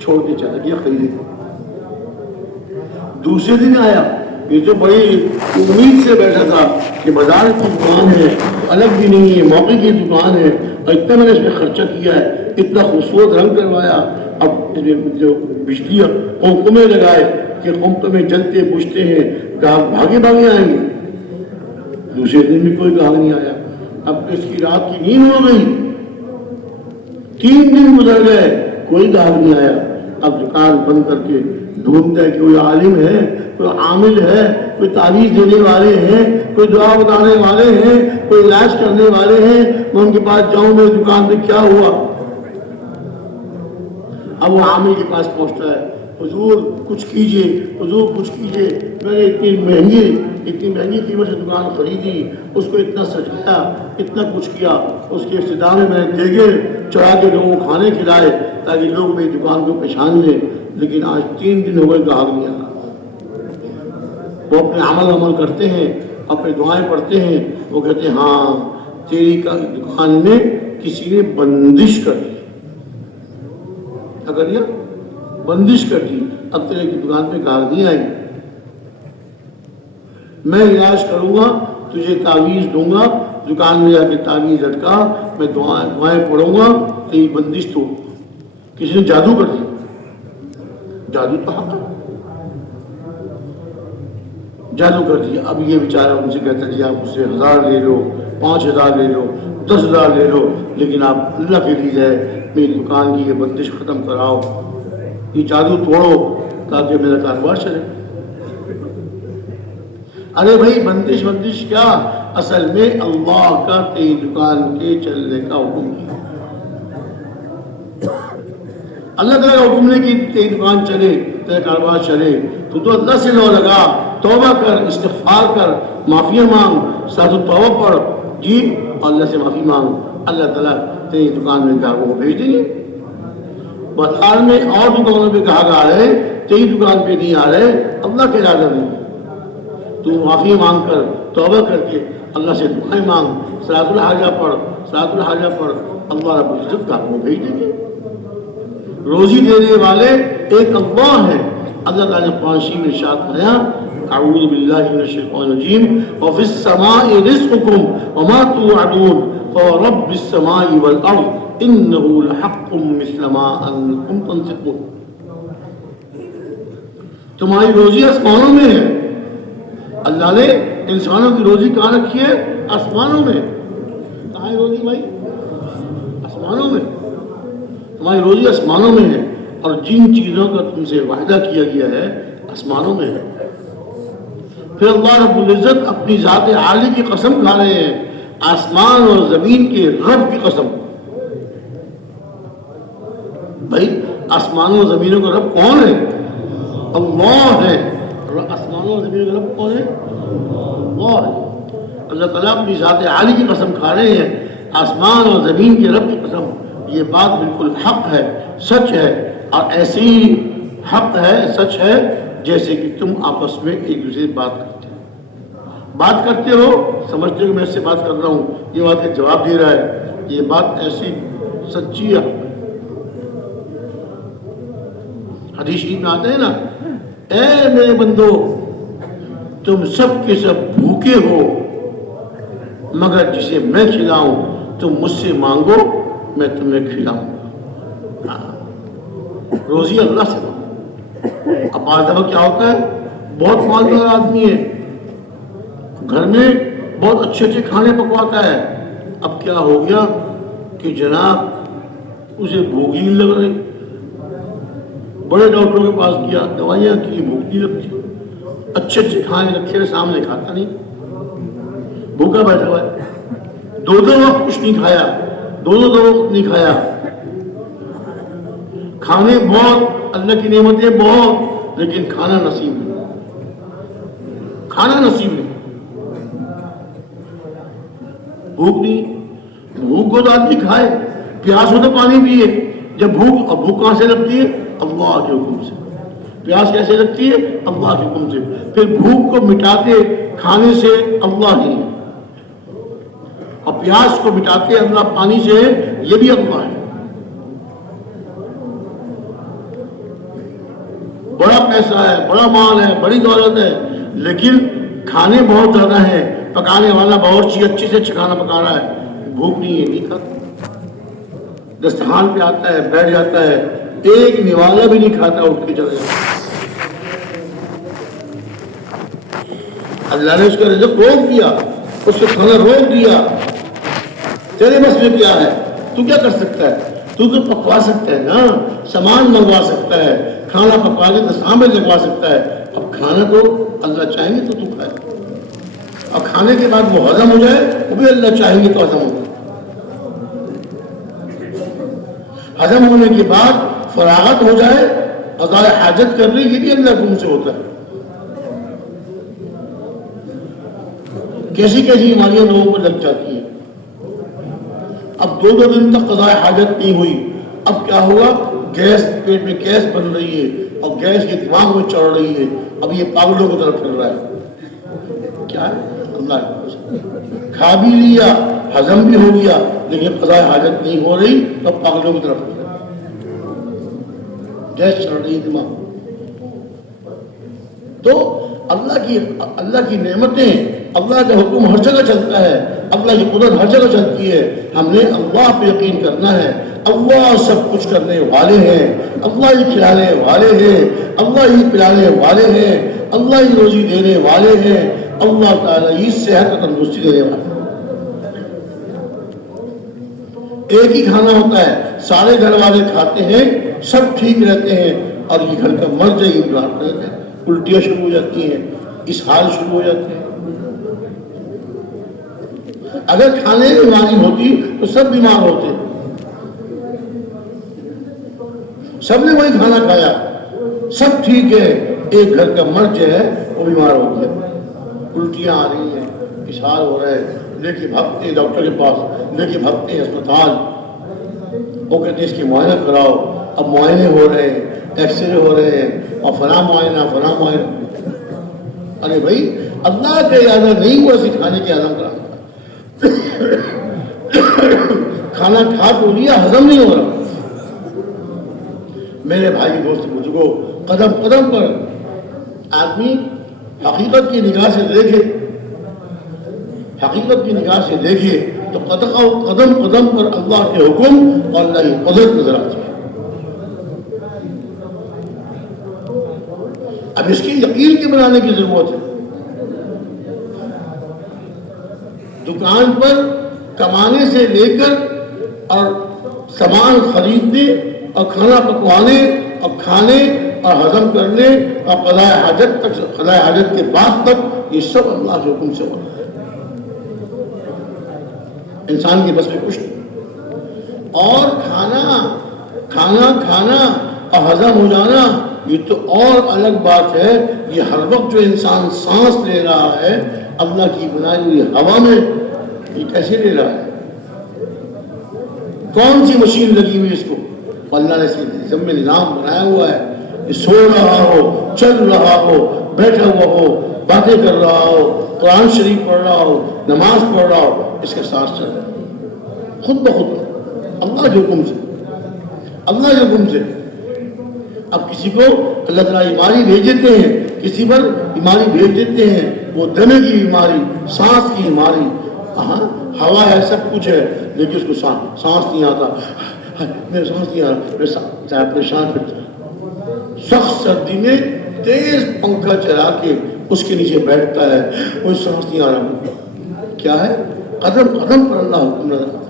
چھوڑ کے چلا گیا خریدے۔ دوسرے دن آیا، یہ تو بڑی امید سے بیٹھا تھا کہ بازار کی دکان ہے، الگ بھی نہیں ہے، موقع کی دکان ہے، اور اتنا میں نے اس میں خرچہ کیا ہے، اتنا خوبصورت رنگ کروایا، اب اس میں جو بجلی قمقمے لگائے کہ قمقمے جلتے بجھتے ہیں، گاہک بھاگے بھاگے آئیں گے۔ دوسرے دن بھی کوئی گاہک نہیں آیا۔ اب اس کی رات کی نیند ہو گئی، 3 دن گزر گئے، کوئی گاہک نہیں آیا۔ اب دکان بند کر کے ڈھونڈتا ہے کہ کوئی عالم ہے، کوئی عامل ہے، کوئی تعویذ دینے والے ہیں، کوئی دعا بتانے والے ہیں، کوئی علاج کرنے والے ہیں، میں ان کے پاس جاؤں، میری دکان پہ کیا ہوا۔ اب وہ عامل کے پاس پہنچتا ہے، حضور کچھ کیجئے، حضور کچھ کیجئے، میں نے اتنی مہنگی قیمت سے دکان خریدی، اس کو اتنا سجایا، اتنا کچھ کیا، اس کے افتتاح میں نے دیگے چڑھا کے لوگوں کو کھانے کھلائے تاکہ لوگ میری دکان کو پہچان لیں، لیکن آج 3 دن ہو گئے گاہک نہیں آیا۔ وہ اپنے عمل کرتے ہیں، اپنے دعائیں پڑھتے ہیں، وہ کہتے ہیں ہاں تیری دکان میں کسی نے بندش کر دی، اگر یہ بندش کر دی، اب تیرے کی دکان پہ گاہک نہیں آئیں گے، میں علاج کروں گا، تجھے تعویذ دوں گا، دکان میں جا کے تعویذ لٹکا، میں دعائیں پڑھوں گا، تیری بندش توڑ۔ کسی نے جادو کر دی، جادو تو حق ہے، جادو کر دیا۔ اب یہ بیچارہ ان سے کہتا جی آپ اس سے 1000 لے لو، 5000 لے لو، 10,000 لے لو، لیکن آپ اللہ کے لیے میری دکان کی یہ بندش ختم کراؤ، یہ جادو توڑو تاکہ میرا کاروبار چلے۔ ارے بھائی بندش کیا، اصل میں اللہ کا تیری دکان کے چلنے کا حکم ہے۔ اللہ تعالیٰ کا حکم ہے کہ تیری دکان چلے، تیرا کاروبار چلے، تو اللہ سے لو لگا، توبہ کر، استغفار کر، معافیاں مانگ، ساتھ توبہ پڑھ جی، اور اللہ سے معافی مانگ، اللہ تعالیٰ تیری دکان میں گاہکوں کو بھیج دیں گے۔ بازار میں اور دکانوں پہ گاہک آ رہے، تیری دکان پہ نہیں آ رہے، اللہ کے ارادہ نہیں۔ تو معافی مانگ کر، توبہ کر کے اللہ سے دعائیں مانگ، صلاۃ الحاجہ پڑھ، اللہ رب العزت گاہکوں کو بھیج دیں گے۔ روزی دینے والے ایک اللہ ہے۔ اللہ تعالیٰ نے قرآن شریف میں ارشاد فرمایا، اعوذ باللہ من الشیطان الرجیم، وفی السماء رزقکم وما توعدون فورب السماء والارض انہ لحق مثل ما انکم تنطقون۔ تمہاری روزی آسمانوں میں ہے۔ اللہ نے انسانوں کی روزی کہاں رکھی ہے؟ آسمانوں میں۔ کہاں ہے روزی بھائی؟ آسمانوں میں۔ تمہاری روزی آسمانوں میں ہے، اور جن چیزوں کا تم سے وعدہ کیا گیا ہے آسمانوں میں ہے۔ پھر اللہ رب العزت اپنی ذات عالی کی قسم کھا رہے ہیں، آسمان اور زمین کے رب کی قسم۔ بھائی آسمانوں اور زمینوں کا رب کون ہے؟ اللہ ہے۔ آسمانوں اور زمینوں کا رب کون ہے؟ اللہ ہے۔ اللہ تعالیٰ اپنی ذات عالی کی قسم کھا رہے ہیں، آسمان اور زمین کے رب کی قسم۔ یہ بات بالکل حق ہے، سچ ہے، اور ایسی حق ہے، سچ ہے، جیسے کہ تم آپس میں ایک دوسرے سے بات کرتے ہو، سمجھتے ہو کہ میں اس سے بات کر رہا ہوں، یہ بات کا جواب دے رہا ہے، یہ بات ایسی سچی ہے۔ حدیث شریف میں آتے ہیں نا، اے میرے بندو تم سب کے سب بھوکے ہو، مگر جسے میں کھلاؤں تم مجھ سے مانگو میں تمہیں کھلاؤں گا۔ روزی اللہ سے مانگو۔ اب بعض دفعہ کیا ہوتا ہے، بہت مالدار آدمی ہے، گھر میں بہت اچھے اچھے کھانے پکواتا ہے، اب کیا ہو گیا کہ جناب اسے بھوک ہی نہیں لگ رہی، بڑے ڈاکٹروں کے پاس گیا، دوائیاں کی، بھوک نہیں لگتی، اچھے اچھے کھانے رکھے ہوئے سامنے کھاتا نہیں، بھوکا بیٹھا ہوا ہے، 2 وقت کچھ نہیں کھایا، 2 وقت نہیں کھایا، کھانے بہت، اللہ کی نعمتیں بہت، لیکن کھانا نصیب نہیں، کھانا نصیب نہیں، بھوک نہیں، بھوک کو تو آدمی کھائے، پیاس ہو تو پانی پیے، جب بھوک کہاں سے لگتی ہے؟ اللہ کے حکم سے۔ پیاس کیسے لگتی ہے؟ اللہ کے حکم سے۔ پھر بھوک کو مٹاتے کھانے سے اللہ ہی ہے، اور پیاس کو مٹاتے اللہ پانی سے، یہ بھی اللہ ہے۔ بڑا پیسہ ہے، بڑا مال ہے، بڑی دولت ہے، لیکن کھانے بہت زیادہ ہیں، پکانے والا باورچی اچھے سے اچھا کھانا پکا رہا ہے، بھوک نہیں ہے، نہیں کھاتا، دسترخوان پہ آتا ہے، بیٹھ جاتا ہے، ایک نوالا بھی نہیں کھاتا، اٹھ کے چلے جاتا۔ اللہ نے اس کا رزق روک دیا، اس کو کھانا روک دیا، تیرے بس میں کیا ہے؟ تو کیا کر سکتا ہے؟ تو پکوا سکتا ہے نا، سامان منگوا سکتا ہے، کھانا پکوا کے دسترخوان پہ لگوا سکتا ہے۔ اب کھانا تو اللہ چاہیں گے تو کھائے، اور کھانے کے بعد وہ ہضم ہو جائے، وہ بھی اللہ چاہیں گے تو ہضم ہو جائے۔ ہضم ہونے کے بعد فراغت ہو جائے، قضاء حاجت کر لی، یہ بھی اللہ کے حکم سے ہوتا ہے۔ کیسی کیسی بیماریاں لوگوں کو لگ جاتی ہیں، اب 2 دن تک قضاء حاجت نہیں ہوئی، اب کیا ہوگا؟ گیس، پیٹ میں گیس بن رہی ہے، اور گیس کے دماغ میں چڑھ رہی ہے، اب یہ پاگلوں کی طرف پھر رہا ہے۔ کیا ہے؟ اللہ کھا بھی لیا، ہضم بھی ہو گیا، لیکن قضاء حاجت نہیں ہو رہی، تو پاگلوں کی طرف پھر رہا ہے، گیس چڑھ رہی ہے دماغ۔ تو اللہ کی نعمتیں، اللہ کا حکم ہر جگہ چلتا ہے، اللہ کی قدرت ہر جگہ چلتی ہے، ہم نے اللہ پہ یقین کرنا ہے۔ اللہ سب کچھ کرنے والے ہیں، اللہ ہی کھلانے والے ہیں، اللہ ہی پلانے والے ہیں، اللہ ہی روزی دینے والے ہیں، اللہ تعالیٰ ہی صحت و تندرستی دینے والے ہیں۔ ایک ہی کھانا ہوتا ہے، سارے گھر والے کھاتے ہیں، سب ٹھیک رہتے ہیں، اور یہ گھر کا مرد ہے، یہ بیمار رہتا ہے، الٹیاں شروع ہو جاتی ہیں، اسہال شروع ہو جاتے ہیں۔ اگر کھانے میں بیماری ہوتی تو سب بیمار ہوتے، سب نے وہی کھانا کھایا، سب ٹھیک ہے، ایک گھر کا مرد جو ہے وہ بیمار ہو گیا، الٹیاں آ رہی ہیں، اسہال ہو رہا ہے، لے کے بھاگتے ڈاکٹر کے پاس، لے کے بھاگتے اسپتال، وہ کہتے ہیں اس کے معائنہ کراؤ، اب معائنے ہو رہے ہیں، ایکس رے ہو رہے ہیں، اور فلاں معائنہ فلاں معائنہ۔ ارے بھائی، اللہ کا ارادہ نہیں ہوا سکھانے کے عالم کرانا، کھانا کھا تو لیا، ہضم نہیں ہو رہا۔ میرے بھائی دوست بزرگوں، قدم قدم پر آدمی حقیقت کی نگاہ سے دیکھے، حقیقت کی نگاہ سے دیکھے تو قدم قدم پر اللہ کے حکم اور اللہ کی قدرت نظر آتی ہے۔ اب اس کی یقین کے بنانے کی ضرورت ہے۔ دکان پر کمانے سے لے کر اور سامان خریدنے اور کھانا پکوانے اور کھانے اور ہضم کرنے اور قضاء حاجت تک، قضاء حاجت کے بعد تک، یہ سب اللہ کے حکم سے ہوتا ہے، انسان کے بس میں کچھ نہیں۔ اور کھانا اور ہضم ہو جانا یہ تو اور الگ بات ہے۔ یہ ہر وقت جو انسان سانس لے رہا ہے اللہ کی بنائی ہوئی ہوا میں، یہ کیسے لے رہا ہے؟ کون سی مشین لگی ہوئی اس کو؟ اللہ نے ضمن نظام بنایا ہوا ہے، یہ سو رہا ہو، چل رہا ہو، بیٹھا ہوا ہو، باتیں کر رہا ہو، قرآن شریف پڑھ رہا ہو، نماز پڑھ رہا ہو، اس کے ساتھ چل رہا ہے خود بخود، اللہ کے حکم سے، اللہ کے حکم سے۔ اب کسی کو اللہ تعالیٰ بیماری بھیج دیتے ہیں، کسی پر بیماری بھیج دیتے ہیں، وہ دمے کی بیماری، سانس کی بیماری، ہاں ہوا ہے، سب کچھ ہے، لیکن اس کو سانس نہیں آتا، میرے سانس نہیں آ رہا، پریشان پھرتا ہے۔ سخت سردی میں تیز پنکھا چلا کے اس کے نیچے بیٹھتا ہے، کوئی سانس نہیں آ رہا، کیا ہے؟ قدم قدم پر اللہ حکم نظر آتا ہے۔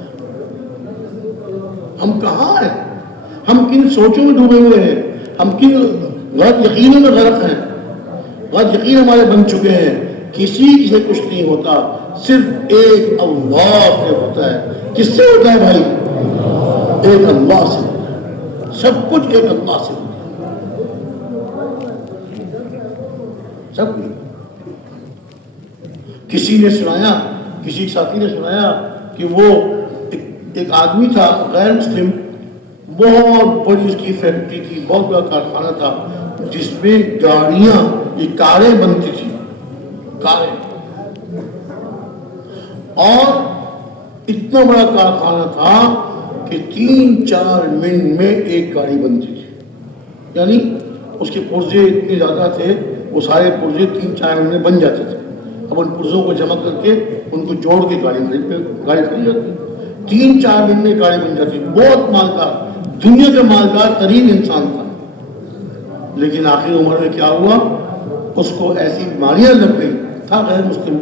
ہم کہاں ہیں؟ ہم کن سوچوں میں ڈوبے ہوئے ہیں؟ ہم کن غلط یقینوں میں غرق ہیں؟ غلط یقین ہمارے بن چکے ہیں، کسی سے کچھ نہیں ہوتا، صرف ایک اللہ سے ہوتا ہے۔ کس سے ہوتا ہے بھائی؟ ایک اللہ سے، سب کچھ ایک اللہ سے ہوتا ہے، سب کچھ۔ کسی نے سنایا، کسی ساتھی نے سنایا کہ وہ ایک آدمی تھا غیر مسلم، بہت بڑی اس کی فیکٹری تھی، بہت بڑا کارخانہ تھا جس میں گاڑیاں، یہ کاریں بنتی تھی، کاریں، اور اتنا بڑا کارخانہ تھا کہ 3-4 منٹ میں ایک گاڑی بنتی تھی، یعنی اس کے پرزے اتنے زیادہ تھے، وہ سارے پرزے 3-4 منٹ میں بن جاتے تھے۔ اب ان پرزوں کو جمع کر کے ان کو جوڑ کے گاڑی کھڑی جاتی، 3-4 منٹ میں گاڑی بن جاتی، بہت مالدار، دنیا کا مالدار ترین انسان تھا۔ لیکن آخر عمر میں کیا ہوا، اس کو ایسی بیماریاں لگ گئی، تھا غیر مسلم،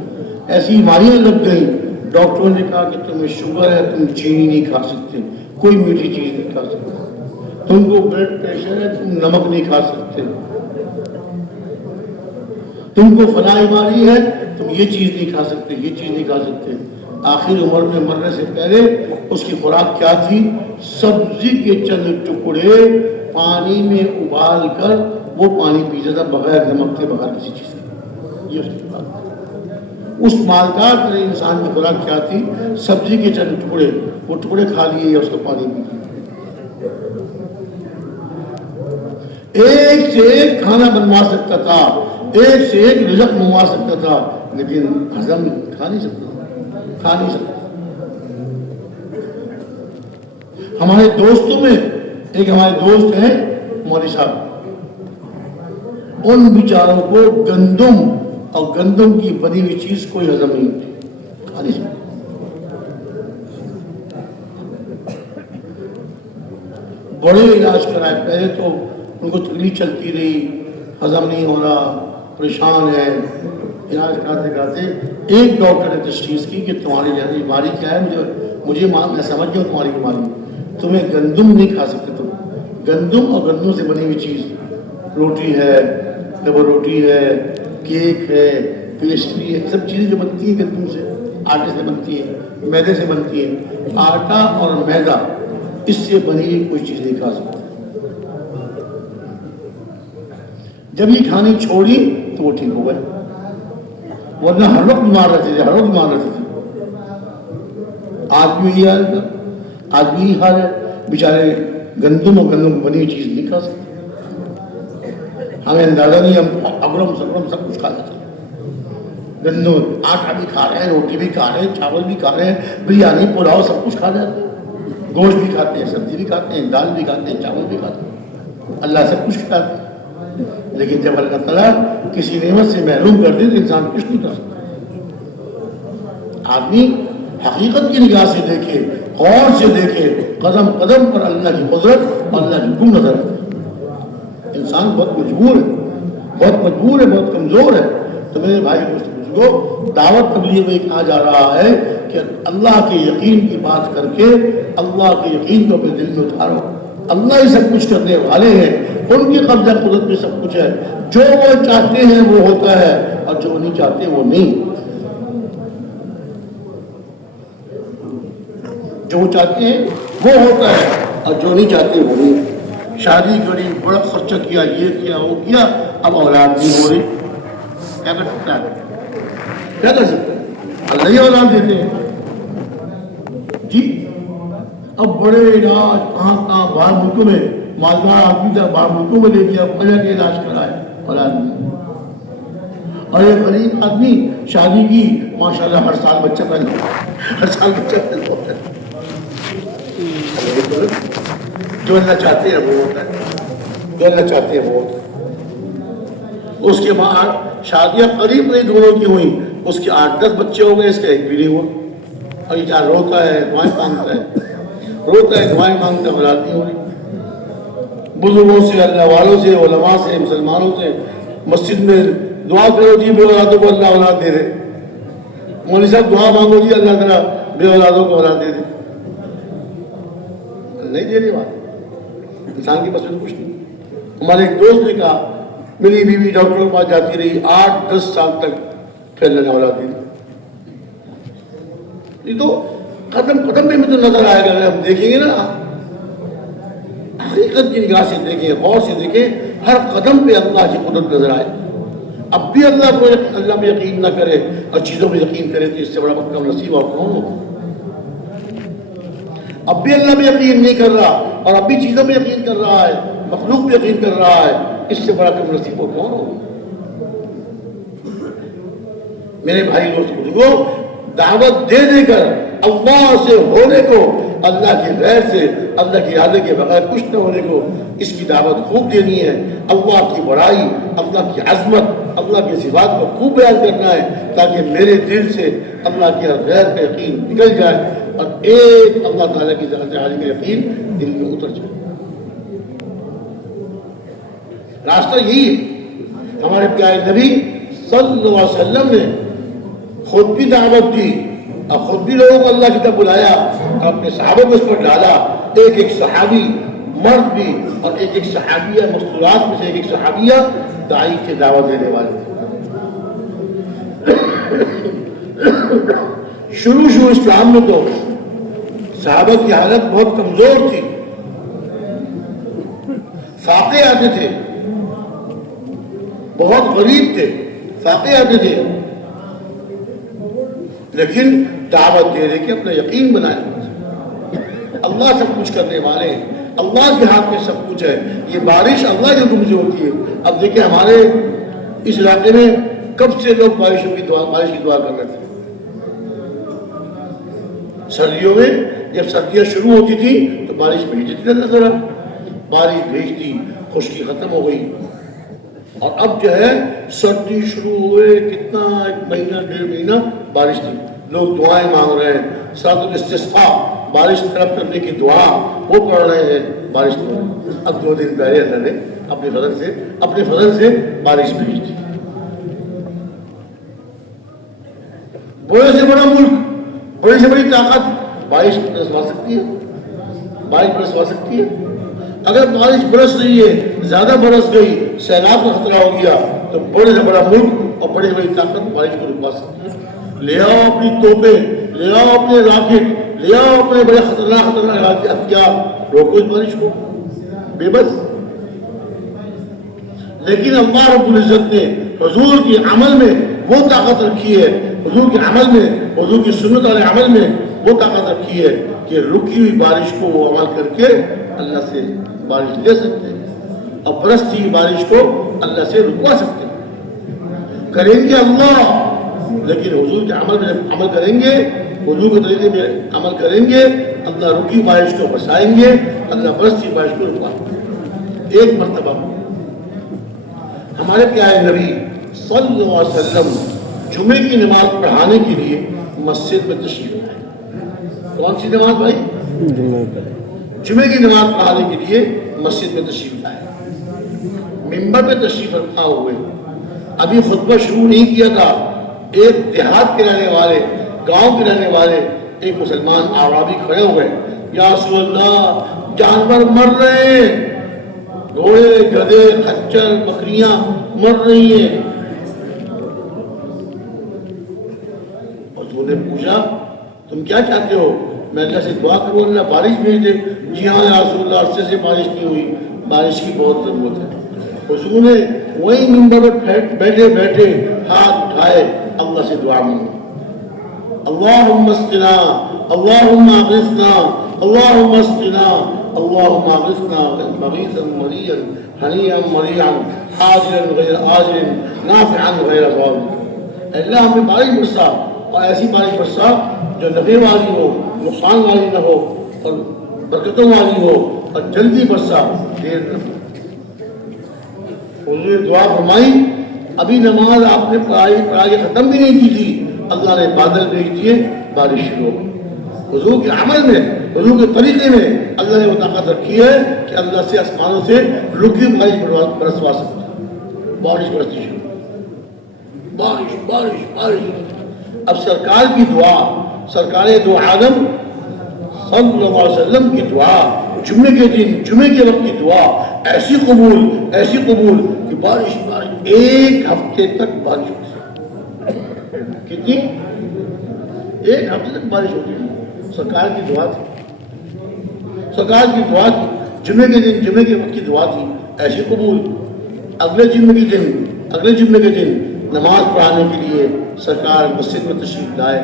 ایسی بیماریاں لگ گئی، ڈاکٹروں نے کہا کہ تمہیں شوگر ہے، تم چینی نہیں کھا سکتے، کوئی میٹھی چیز نہیں کھا سکتے، تم کو بلڈ پریشر ہے، تم نمک نہیں کھا سکتے، تم کو فلاں بیماری ہے، تم یہ چیز نہیں کھا سکتے، یہ چیز نہیں کھا سکتے۔ آخر عمر میں مرنے سے پہلے اس کی خوراک کیا تھی؟ سبزی کے چند ٹکڑے پانی میں ابال کر وہ پانی پی جاتا، بغیر نمک کے، بغیر کسی چیز کے۔ یہ اس کی خوراک تھی۔ اس مالدار ترین انسان کی خوراک کیا تھی؟ سبزی کے چند ٹکڑے، وہ ٹکڑے کھا لیے یا اس کا پانی پی لیا۔ ایک سے ایک کھانا بنوا سکتا تھا، ایک سے ایک رزق منگوا سکتا تھا، لیکن ہضم کھا نہیں سکتا، کھا نہیں سکتا۔ ہمارے دوستوں میں ایک ہمارے دوست ہیں مولوی صاحب، ان بیچاروں کو گندم اور گندم کی بنی ہوئی چیز کوئی ہضم نہیں ہوتی، کھا نہیں سکتے۔ بڑے علاج کرائے، پہلے تو ان کو تکلیف چلتی رہی، ہضم نہیں ہو رہا، پریشان ہے، علاج کراتے کراتے ایک ڈاکٹر نے تشخیص کی کہ تمہاری بیماری کیا ہے، مجھے میں سمجھ گیا تمہاری بیماری، تمہیں گندم نہیں کھا سکتے، تم گندم اور گندم سے بنی ہوئی چیز، روٹی ہے، ڈبل روٹی ہے، کیک ہے، پیسٹری ہے، سب چیزیں جو بنتی ہیں گندم سے، آٹے سے بنتی ہے، میدے سے بنتی ہے، آٹا اور میدا اس سے بنی ہوئی کوئی چیز نہیں کھا سکتے۔ جب یہ کھانی چھوڑی تو وہ ٹھیک ہو گئے، ورنہ ہر وقت بیمار رہتے تھے، ہر وقت بیمار رہتے تھے۔ آج بھی یہی حال ہے، آج بھی یہی حال ہے، بیچارے گندم اور گندم بنی ہوئی چیز نہیں کھا سکتے۔ ہمیں اندازہ نہیں، ہم اگرم سگرم سب کچھ کھا لیتے ہیں، گندم آٹا بھی کھا رہے ہیں، روٹی بھی کھا رہے ہیں، چاول بھی کھا رہے ہیں، بریانی پلاؤ سب کچھ کھا جاتے ہیں، گوشت بھی کھاتے ہیں، سبزی بھی کھاتے ہیں، دال بھی کھاتے ہیں، چاول بھی کھاتے ہیں، اللہ سب کچھ کھاتے ہیں۔ لیکن جب اللہ تعالیٰ کسی نعمت سے محروم کر دے تو انسان کچھ نہیں کر سکتا۔ آدمی حقیقت کی نگاہ سے دیکھے، غور سے دیکھے، قدم قدم پر اللہ کی قدرت اور اللہ کی حکم نظر آتے۔ انسان بہت مجبور ہے، بہت مجبور ہے، بہت کمزور ہے۔ تو میرے بھائی دوست بزرگوں، دعوت تبلیغ میں کہا جا رہا ہے کہ اللہ کے یقین کی بات کر کے اللہ کے یقین کو اپنے دل میں اتارو۔ اللہ ہی سب کچھ کرنے والے ہیں، ان کی قبضہ قدرت میں سب کچھ ہے، جو وہ چاہتے ہیں وہ ہوتا ہے اور جو نہیں چاہتے وہ نہیں۔ جو چاہتے ہیں وہ ہوتا ہے اور جو نہیں چاہتے وہ نہیں۔ شادی کری، بڑا خرچہ کیا، یہ کیا وہ کیا، اب اولاد نہیں ہو رہی، کیا کر سکتا ہے؟ کیا کر سکتا ہے؟ اللہ ہی اولاد دیتے ہیں جی۔ اب بڑے علاج کہاں کہاں، باہر ملکوں میں، مالدار آدمی تھا، باہر ملکوں میں لے گیا، پہلے کے علاج کرائے، اولاد نہیں۔ اور یہ غریب آدمی شادی کی، ماشاءاللہ ہر سال بچہ پیدا ہوتا ہے، ہر سال بچہ پیدا ہوتا ہے۔ جو اللہ چاہتے ہیں وہ ہوتا ہے، جو اللہ چاہتے ہیں وہ ہوتا ہے۔ اس کے بعد شادیاں قریب نہیں دونوں کی ہوئیں، اس کے 8-10 بچے ہو گئے، اس کا ایک بھی نہیں ہوا، اور یہ جہاں روتا ہے، دعائیں مانگتا ہے، روتا ہے، دعائیں مانگتا ہے، اولاد نہیں ہو رہی۔ بزرگوں سے، اللہ والوں سے، علماء سے، مسلمانوں سے مسجد میں دعا کرو جی بے اولادوں کو اللہ اولاد دے دے، مولوی صاحب دعا مانگو جی اللہ تعالیٰ بے اولادوں کو اولاد دے دے، نہیں دے رہی بات، انسان کے پاس میں کچھ نہیں۔ ہمارے ایک دوست نے کہا میری بیوی ڈاکٹر کے پاس جاتی رہی 8-10 سال تک، پھر اللہ نے اولاد دی۔ یہ تو قدم قدم پہ تو نظر آئے گا، ہم دیکھیں گے نا، حقیقت کی نگاہ سے دیکھیں، غور سے دیکھیں، ہر قدم پہ اللہ کی قدرت نظر آئے۔ اب بھی اللہ پہ یقین نہ کرے اور چیزوں پہ یقین کرے تو اس سے بڑا کم نصیب اور کون ہو؟ اب بھی اللہ پہ یقین نہیں کر رہا اور اب بھی چیزوں پہ یقین کر رہا ہے، مخلوق پہ یقین کر رہا ہے، اس سے بڑا کم نصیب اور کون ہو؟ میرے بھائی دوست بزرگوں، دعوت دے دے کر اللہ سے ہونے کو، اللہ کے غیر سے، اللہ کے ارادے کے بغیر کچھ نہ ہونے کو، اس کی دعوت خوب دینی ہے۔ اللہ کی بڑائی، اللہ کی عظمت، اللہ کی صفات کو خوب بیان کرنا ہے تاکہ میرے دل سے اللہ کے غیر کا یقین نکل جائے اور ایک اللہ تعالیٰ کی ذات عالی کا یقین دل میں اتر جائے۔ راستہ یہی ہے۔ ہمارے پیارے نبی صلی اللہ علیہ وسلم نے خود بھی دعوت دی اور خود بھی لوگوں کو اللہ کی طرف بلایا اور اپنے صحابہ کو اس پر ڈالا۔ ایک ایک صحابی مرد بھی اور ایک ایک صحابیہ، مستورات میں سے ایک ایک صحابیہ داعی کے دعوت دینے والے تھے۔ شروع اسلام میں تو صحابہ کی حالت بہت کمزور تھی، فاقے آتے تھے، بہت غریب تھے، فاقے آتے تھے، لیکن دعوت دے کے اپنا یقین بنایا۔ اللہ سب کچھ کرنے والے ہیں، اللہ کے ہاتھ میں سب کچھ ہے، یہ بارش اللہ کے حکم سے ہوتی ہے۔ اب دیکھیں ہمارے اس علاقے میں کب سے لوگ بارش کی دعا کر رہے تھے۔ سردیوں میں جب سردیاں شروع ہوتی تھی تو بارش بھیجتی تھی اللہ تعالیٰ، بارش بھیجتی، خشکی ختم ہو گئی۔ اور اب جو ہے سردی شروع ہوئے کتنا، ایک مہینہ ڈیڑھ مہینہ بارش تھی، لوگ دعائیں مانگ رہے ہیں، صلاۃ الاستسقاء، بارش طلب کرنے کی دعا وہ پڑھ رہے ہیں، بارش ہو رہی۔ اب 2 دن پہلے اللہ نے اپنے فضل سے بارش بھیج دی۔ بڑے سے بڑا ملک، بڑی سے بڑی طاقت بارش برسوا سکتی ہے، بارش برسوا سکتی ہے۔ اگر بارش برس رہی ہے، زیادہ برس گئی، سیلاب کا خطرہ ہو گیا تو بڑے سے بڑا ملک اور بڑی سے بڑی طاقت بارش کو رکوا سکتی ہے۔ لے آؤ اپنی توپیں، لے آؤ اپنے راکٹ، لے آؤ اپنے بڑے خطرناک ہتھیار، روکو اس بارش کو، بے بس۔ لیکن اللہ رب العزت نے حضور کے عمل میں وہ طاقت رکھی ہے، حضور کے عمل میں، حضور کی سنت والے عمل میں وہ طاقت رکھی ہے کہ رکی ہوئی بارش کو وہ عمل کر کے اللہ سے بارش لے سکتے ہیں اور برستی ہوئی بارش کو اللہ سے رکوا سکتے ہیں۔ کریں گے اللہ، لیکن حضور کے عمل میں عمل کریں گے، حضور کے طریقے میں عمل کریں گے، اللہ رکی بارش کو برسائیں گے، اللہ برستی بارش کو رکوا۔ ایک مرتبہ ہمارے پیارے نبی صلی اللہ علیہ وسلم جمعے کی نماز پڑھانے کے لیے مسجد میں تشریف لائے۔ کون سی نماز بھائی؟ جمعے کی نماز پڑھانے کے لیے مسجد میں تشریف لائے، ممبر پہ تشریف رکھا ہوئے، ابھی خطبہ شروع نہیں کیا تھا، ایک دیہات کے رہنے والے، گاؤں کے رہنے والے ایک مسلمان اعرابی کھڑے ہوئے، یا رسول اللہ جانور مر رہے ہیں، گھوڑے، گدھے، خچر، بکریاں مر رہی ہیں۔ اور تو نے پوچھا تم کیا چاہتے ہو؟ میں اللہ سے دعا کروں اللہ بارش بھیج دے۔ جی ہاں یا رسول اللہ، عرصے سے بارش نہیں ہوئی، بارش کی بہت ضرورت ہے۔ حضور نے وہی منبر پر بیٹھے بیٹھے ہاتھ اٹھائے، اللہ سے دعا مانگی، اللہم اسقنا، اللہم اغثنا، اللہم اسقنا، اللہم اغثنا مغیثا مريعا ہنیئا مريعا حاضرا غیر آجر نافعا غیر ضار۔ اللہ ہمیں بارش برسا اور ایسی بارش برسا جو نفع والی ہو، نقصان والی نہ ہو اور برکتوں والی ہو اور جلدی برسا، دیر نہ ہو۔ حضور نے دعا فرمائی، ابھی نماز آپ نے پڑھائی ختم بھی نہیں کی تھی، اللہ نے بادل بھیج دیے، بارش شروع ہو گئی۔ حضور کے عمل میں، حضور کے طریقے میں اللہ نے وہ طاقت رکھی ہے کہ اللہ سے آسمانوں سے رکی بارش برسوا سکتا ہے۔ بارش برستی شروع، بارش بارش بارش۔ اب سرکار کی دعا، سرکار دو عالم صلی اللہ علیہ وسلم کی دعا، جمعے کے دن، جمعے کے وقت کی دعا ایسی قبول کہ بارش بارش، ایک ہفتے تک بارش ہوتی۔ کتنی؟ ایک ہفتے تک بارش ہوتی ہے۔ سرکار کی دعا تھی، سرکار کی دعا تھی، جمعے کے دن، جمعے کے وقت کی دعا تھی، ایسی قبول۔ اگلے جمعے کے دن، اگلے جمعے کے دن نماز پڑھانے کے لیے سرکار مسجد میں تشریف لائے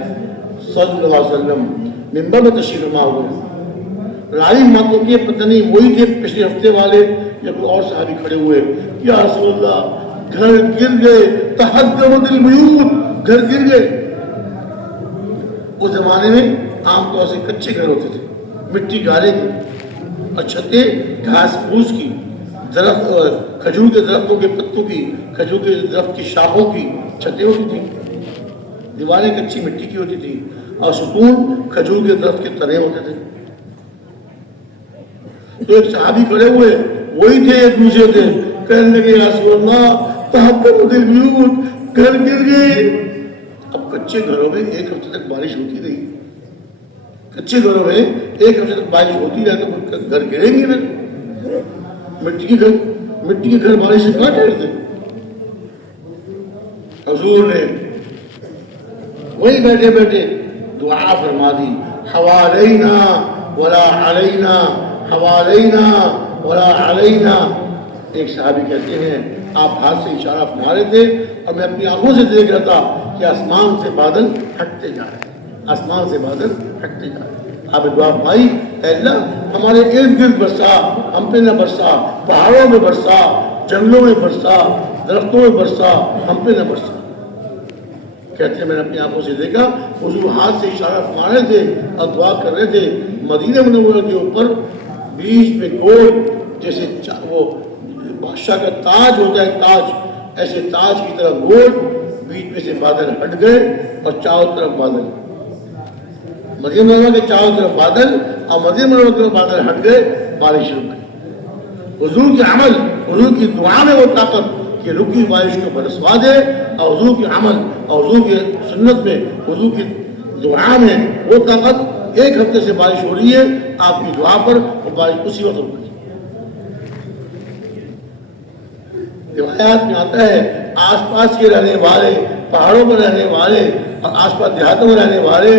صلی اللہ علیہ وسلم، منبر میں تشریف فرما ہوئے۔ راوی ماتوں کے پتہ نہیں وہی تھے پچھلے ہفتے والے یا کوئی اور صحابی کھڑے ہوئے، یا رسول اللہ گھر گر گئے، تہدمت البیوت، گھر گر گئے۔ اس زمانے میں عام طور سے کچے گھر ہوتے تھے، مٹی گالے کی اور چھتیں گھاس پھوس کی، درخت کھجور کے درختوں کے پتوں کی، کھجور کے درخت کی شاخوں کی چھتیں ہوتی تھیں، دیواریں کچی مٹی کی ہوتی تھی اور ستون کھجور کے درخت کے تنے ہوتے تھے۔ تو ایک صحابی کھڑے ہوئے، وہی تھے ایک دوسرے تھے، کہنے لگے یا رسول اللہ تہدمت البیوت، گھر گر گئے۔ اب کچے گھروں میں ایک ہفتے تک بارش ہوتی رہی، کچے گھروں میں ایک ہفتے تک بارش ہوتی رہے تو گھر گریں گے نا، مٹی کے گھر بارش سے کہاں ٹھہرتے۔ حضور نے وہی بیٹھے بیٹھے دعا فرما دی، حوالینا ولا علینا، حوالینا ولا علینا۔ ایک صحابی کہتے ہیں آپ ہاتھ سے اشارہ فرما رہے تھے اور میں اپنی آنکھوں سے دیکھ رہا تھا کہ آسمان سے بادل ہٹتے جا رہے ہیں، آسمان سے بادل ہٹتے جا رہے ہیں۔ آپ دعا فرمائی، اے اللہ ہمارے ارد گرد برسا، ہم پہ نہ برسا، پہاڑوں میں برسا، جنگلوں میں برسا، درختوں میں برسا، ہم پہ نہ برسا۔ کہتے ہیں میں نے اپنی آنکھوں سے دیکھا حضور ہاتھ سے اشارہ فرما رہے تھے اور دعا کر رہے تھے۔ مدینہ منورہ کے اوپر بیچ میں گول جیسے وہ بادشاہ کا تاج ہوتا ہے، تاج، ایسے تاج کی طرح گول، بیچ میں سے بادل ہٹ گئے اور چاروں طرف بادل، مدینہ منورہ کے چاروں طرف بادل اور مدینہ منورہ کے بادل ہٹ گئے، بارش رک گئی۔ حضور کے عمل، حضور کی دعا میں وہ طاقت کہ رکی بارش کو برسوا دے، اور حضور کے عمل اور حضور کی سنت میں، حضور کی دعا میں وہ طاقت، ایک ہفتے سے بارش ہو رہی ہے آپ کی دعا پر، وہ بارش اسی وقت رک گئی۔ روایات میں آتا ہے آس پاس کے رہنے والے، پہاڑوں میں رہنے والے اور آس پاس دیہاتوں میں رہنے والے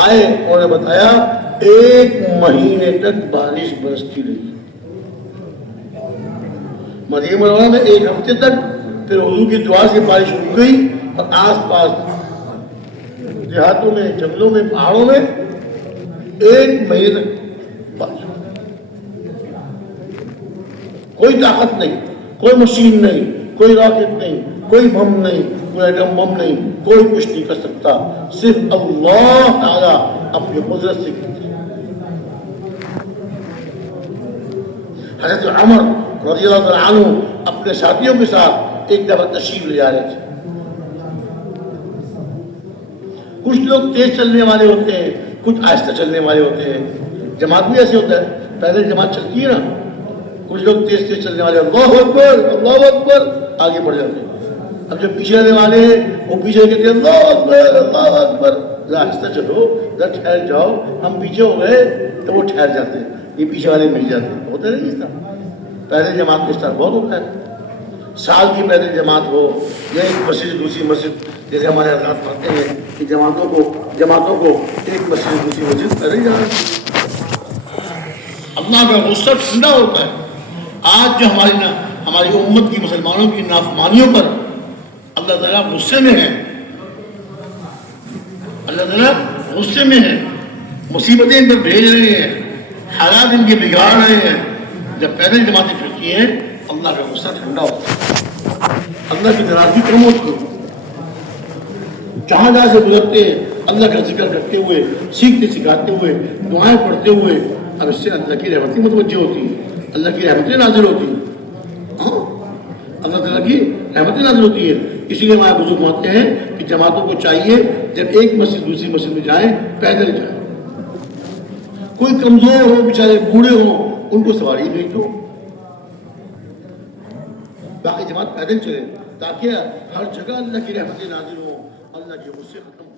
آئے اور بتایا 1 مہینے تک بارش برستی رہی مدینہ منورہ میں، 1 ہفتے تک، پھر حضور کی دعا سے بارش رک گئی اور آس پاس دیہاتوں میں، جنگلوں میں، پہاڑوں میں 1 مہینے تک بارش۔ کوئی طاقت نہیں، کوئی مشین نہیں، کوئی راکٹ نہیں، کوئی بم نہیں، کوئی ایٹم بم نہیں، کوئی کچھ نہیں کر سکتا، صرف اللہ تعالیٰ اپنی قدرت سے کرتے ہیں۔ حضرت عمر رضی اللہ عنہ اپنے ساتھیوں کے ساتھ ایک دفعہ تشریف لے جا رہے تھے۔ کچھ لوگ تیز چلنے والے ہوتے ہیں، کچھ آہستہ چلنے والے ہوتے ہیں، جماعت بھی ایسے ہوتا ہے، پیدل جماعت چلتی ہے نا، کچھ لوگ تیز تیز چلنے والے اللہ اکبر اللہ اکبر آگے بڑھ جاتے ہیں، اب جب پیچھے رہنے والے ہیں وہ پیچھے کہتے ہیں اللہ اکبر اللہ اکبر، آہستہ چلو، ٹھہر جاؤ، ہم پیچھے ہو گئے تو وہ ٹھہر جاتے ہیں، یہ پیچھے والے مل جاتے ہیں، ہوتا نہیں اس طرح۔ پیدل جماعت کا اس طرح بہت ہوتا ہے، سال کی پیدل جماعت ہو یا ایک مسجد دوسری مسجد، جیسے ہمارے حضرات پڑھتے ہیں کہ جماعتوں کو ایک مسجد دوسری مسجد پیدل جانا۔ اللہ کا غصہ ٹھنڈا ہوتا ہے۔ آج جو ہماری امت کی مسلمانوں کی نافرمانیوں پر اللہ تعالیٰ غصے میں ہے، اللہ تعالیٰ غصے میں ہے، مصیبتیں ان پر بھیج رہے ہیں، حالات ان کے بگاڑ رہے ہیں۔ جب پیدل جماعتیں پھرتی ہیں اللہ کا غصہ ٹھنڈا ہوتا ہے، اللہ کی ناراضگی کم ہوتی ہے۔ جہاں جہاں سے گزرتے ہیں اللہ کا ذکر کرتے ہوئے، سیکھتے سکھاتے ہوئے، دعائیں پڑھتے ہوئے، اب اس سے اللہ کی رحمتیں متوجہ ہوتی ہیں، اللہ کی رحمتیں نازل ہوتی ہیں، ہاں اللہ تعالیٰ کی رحمتیں نازل ہوتی ہے۔ اسی لیے ہمارے بزرگ مانتے ہیں کہ جماعتوں کو چاہیے جب ایک مسجد دوسری مسجد میں جائیں پیدل جائیں، کوئی کمزور ہو، بیچارے بوڑھے ہوں، ان کو سواری بھیج دو، باقی جماعت پیدل چلے، تاکہ ہر جگہ اللہ کی رحمتیں نازل ہوں، اللہ کے غصے ختم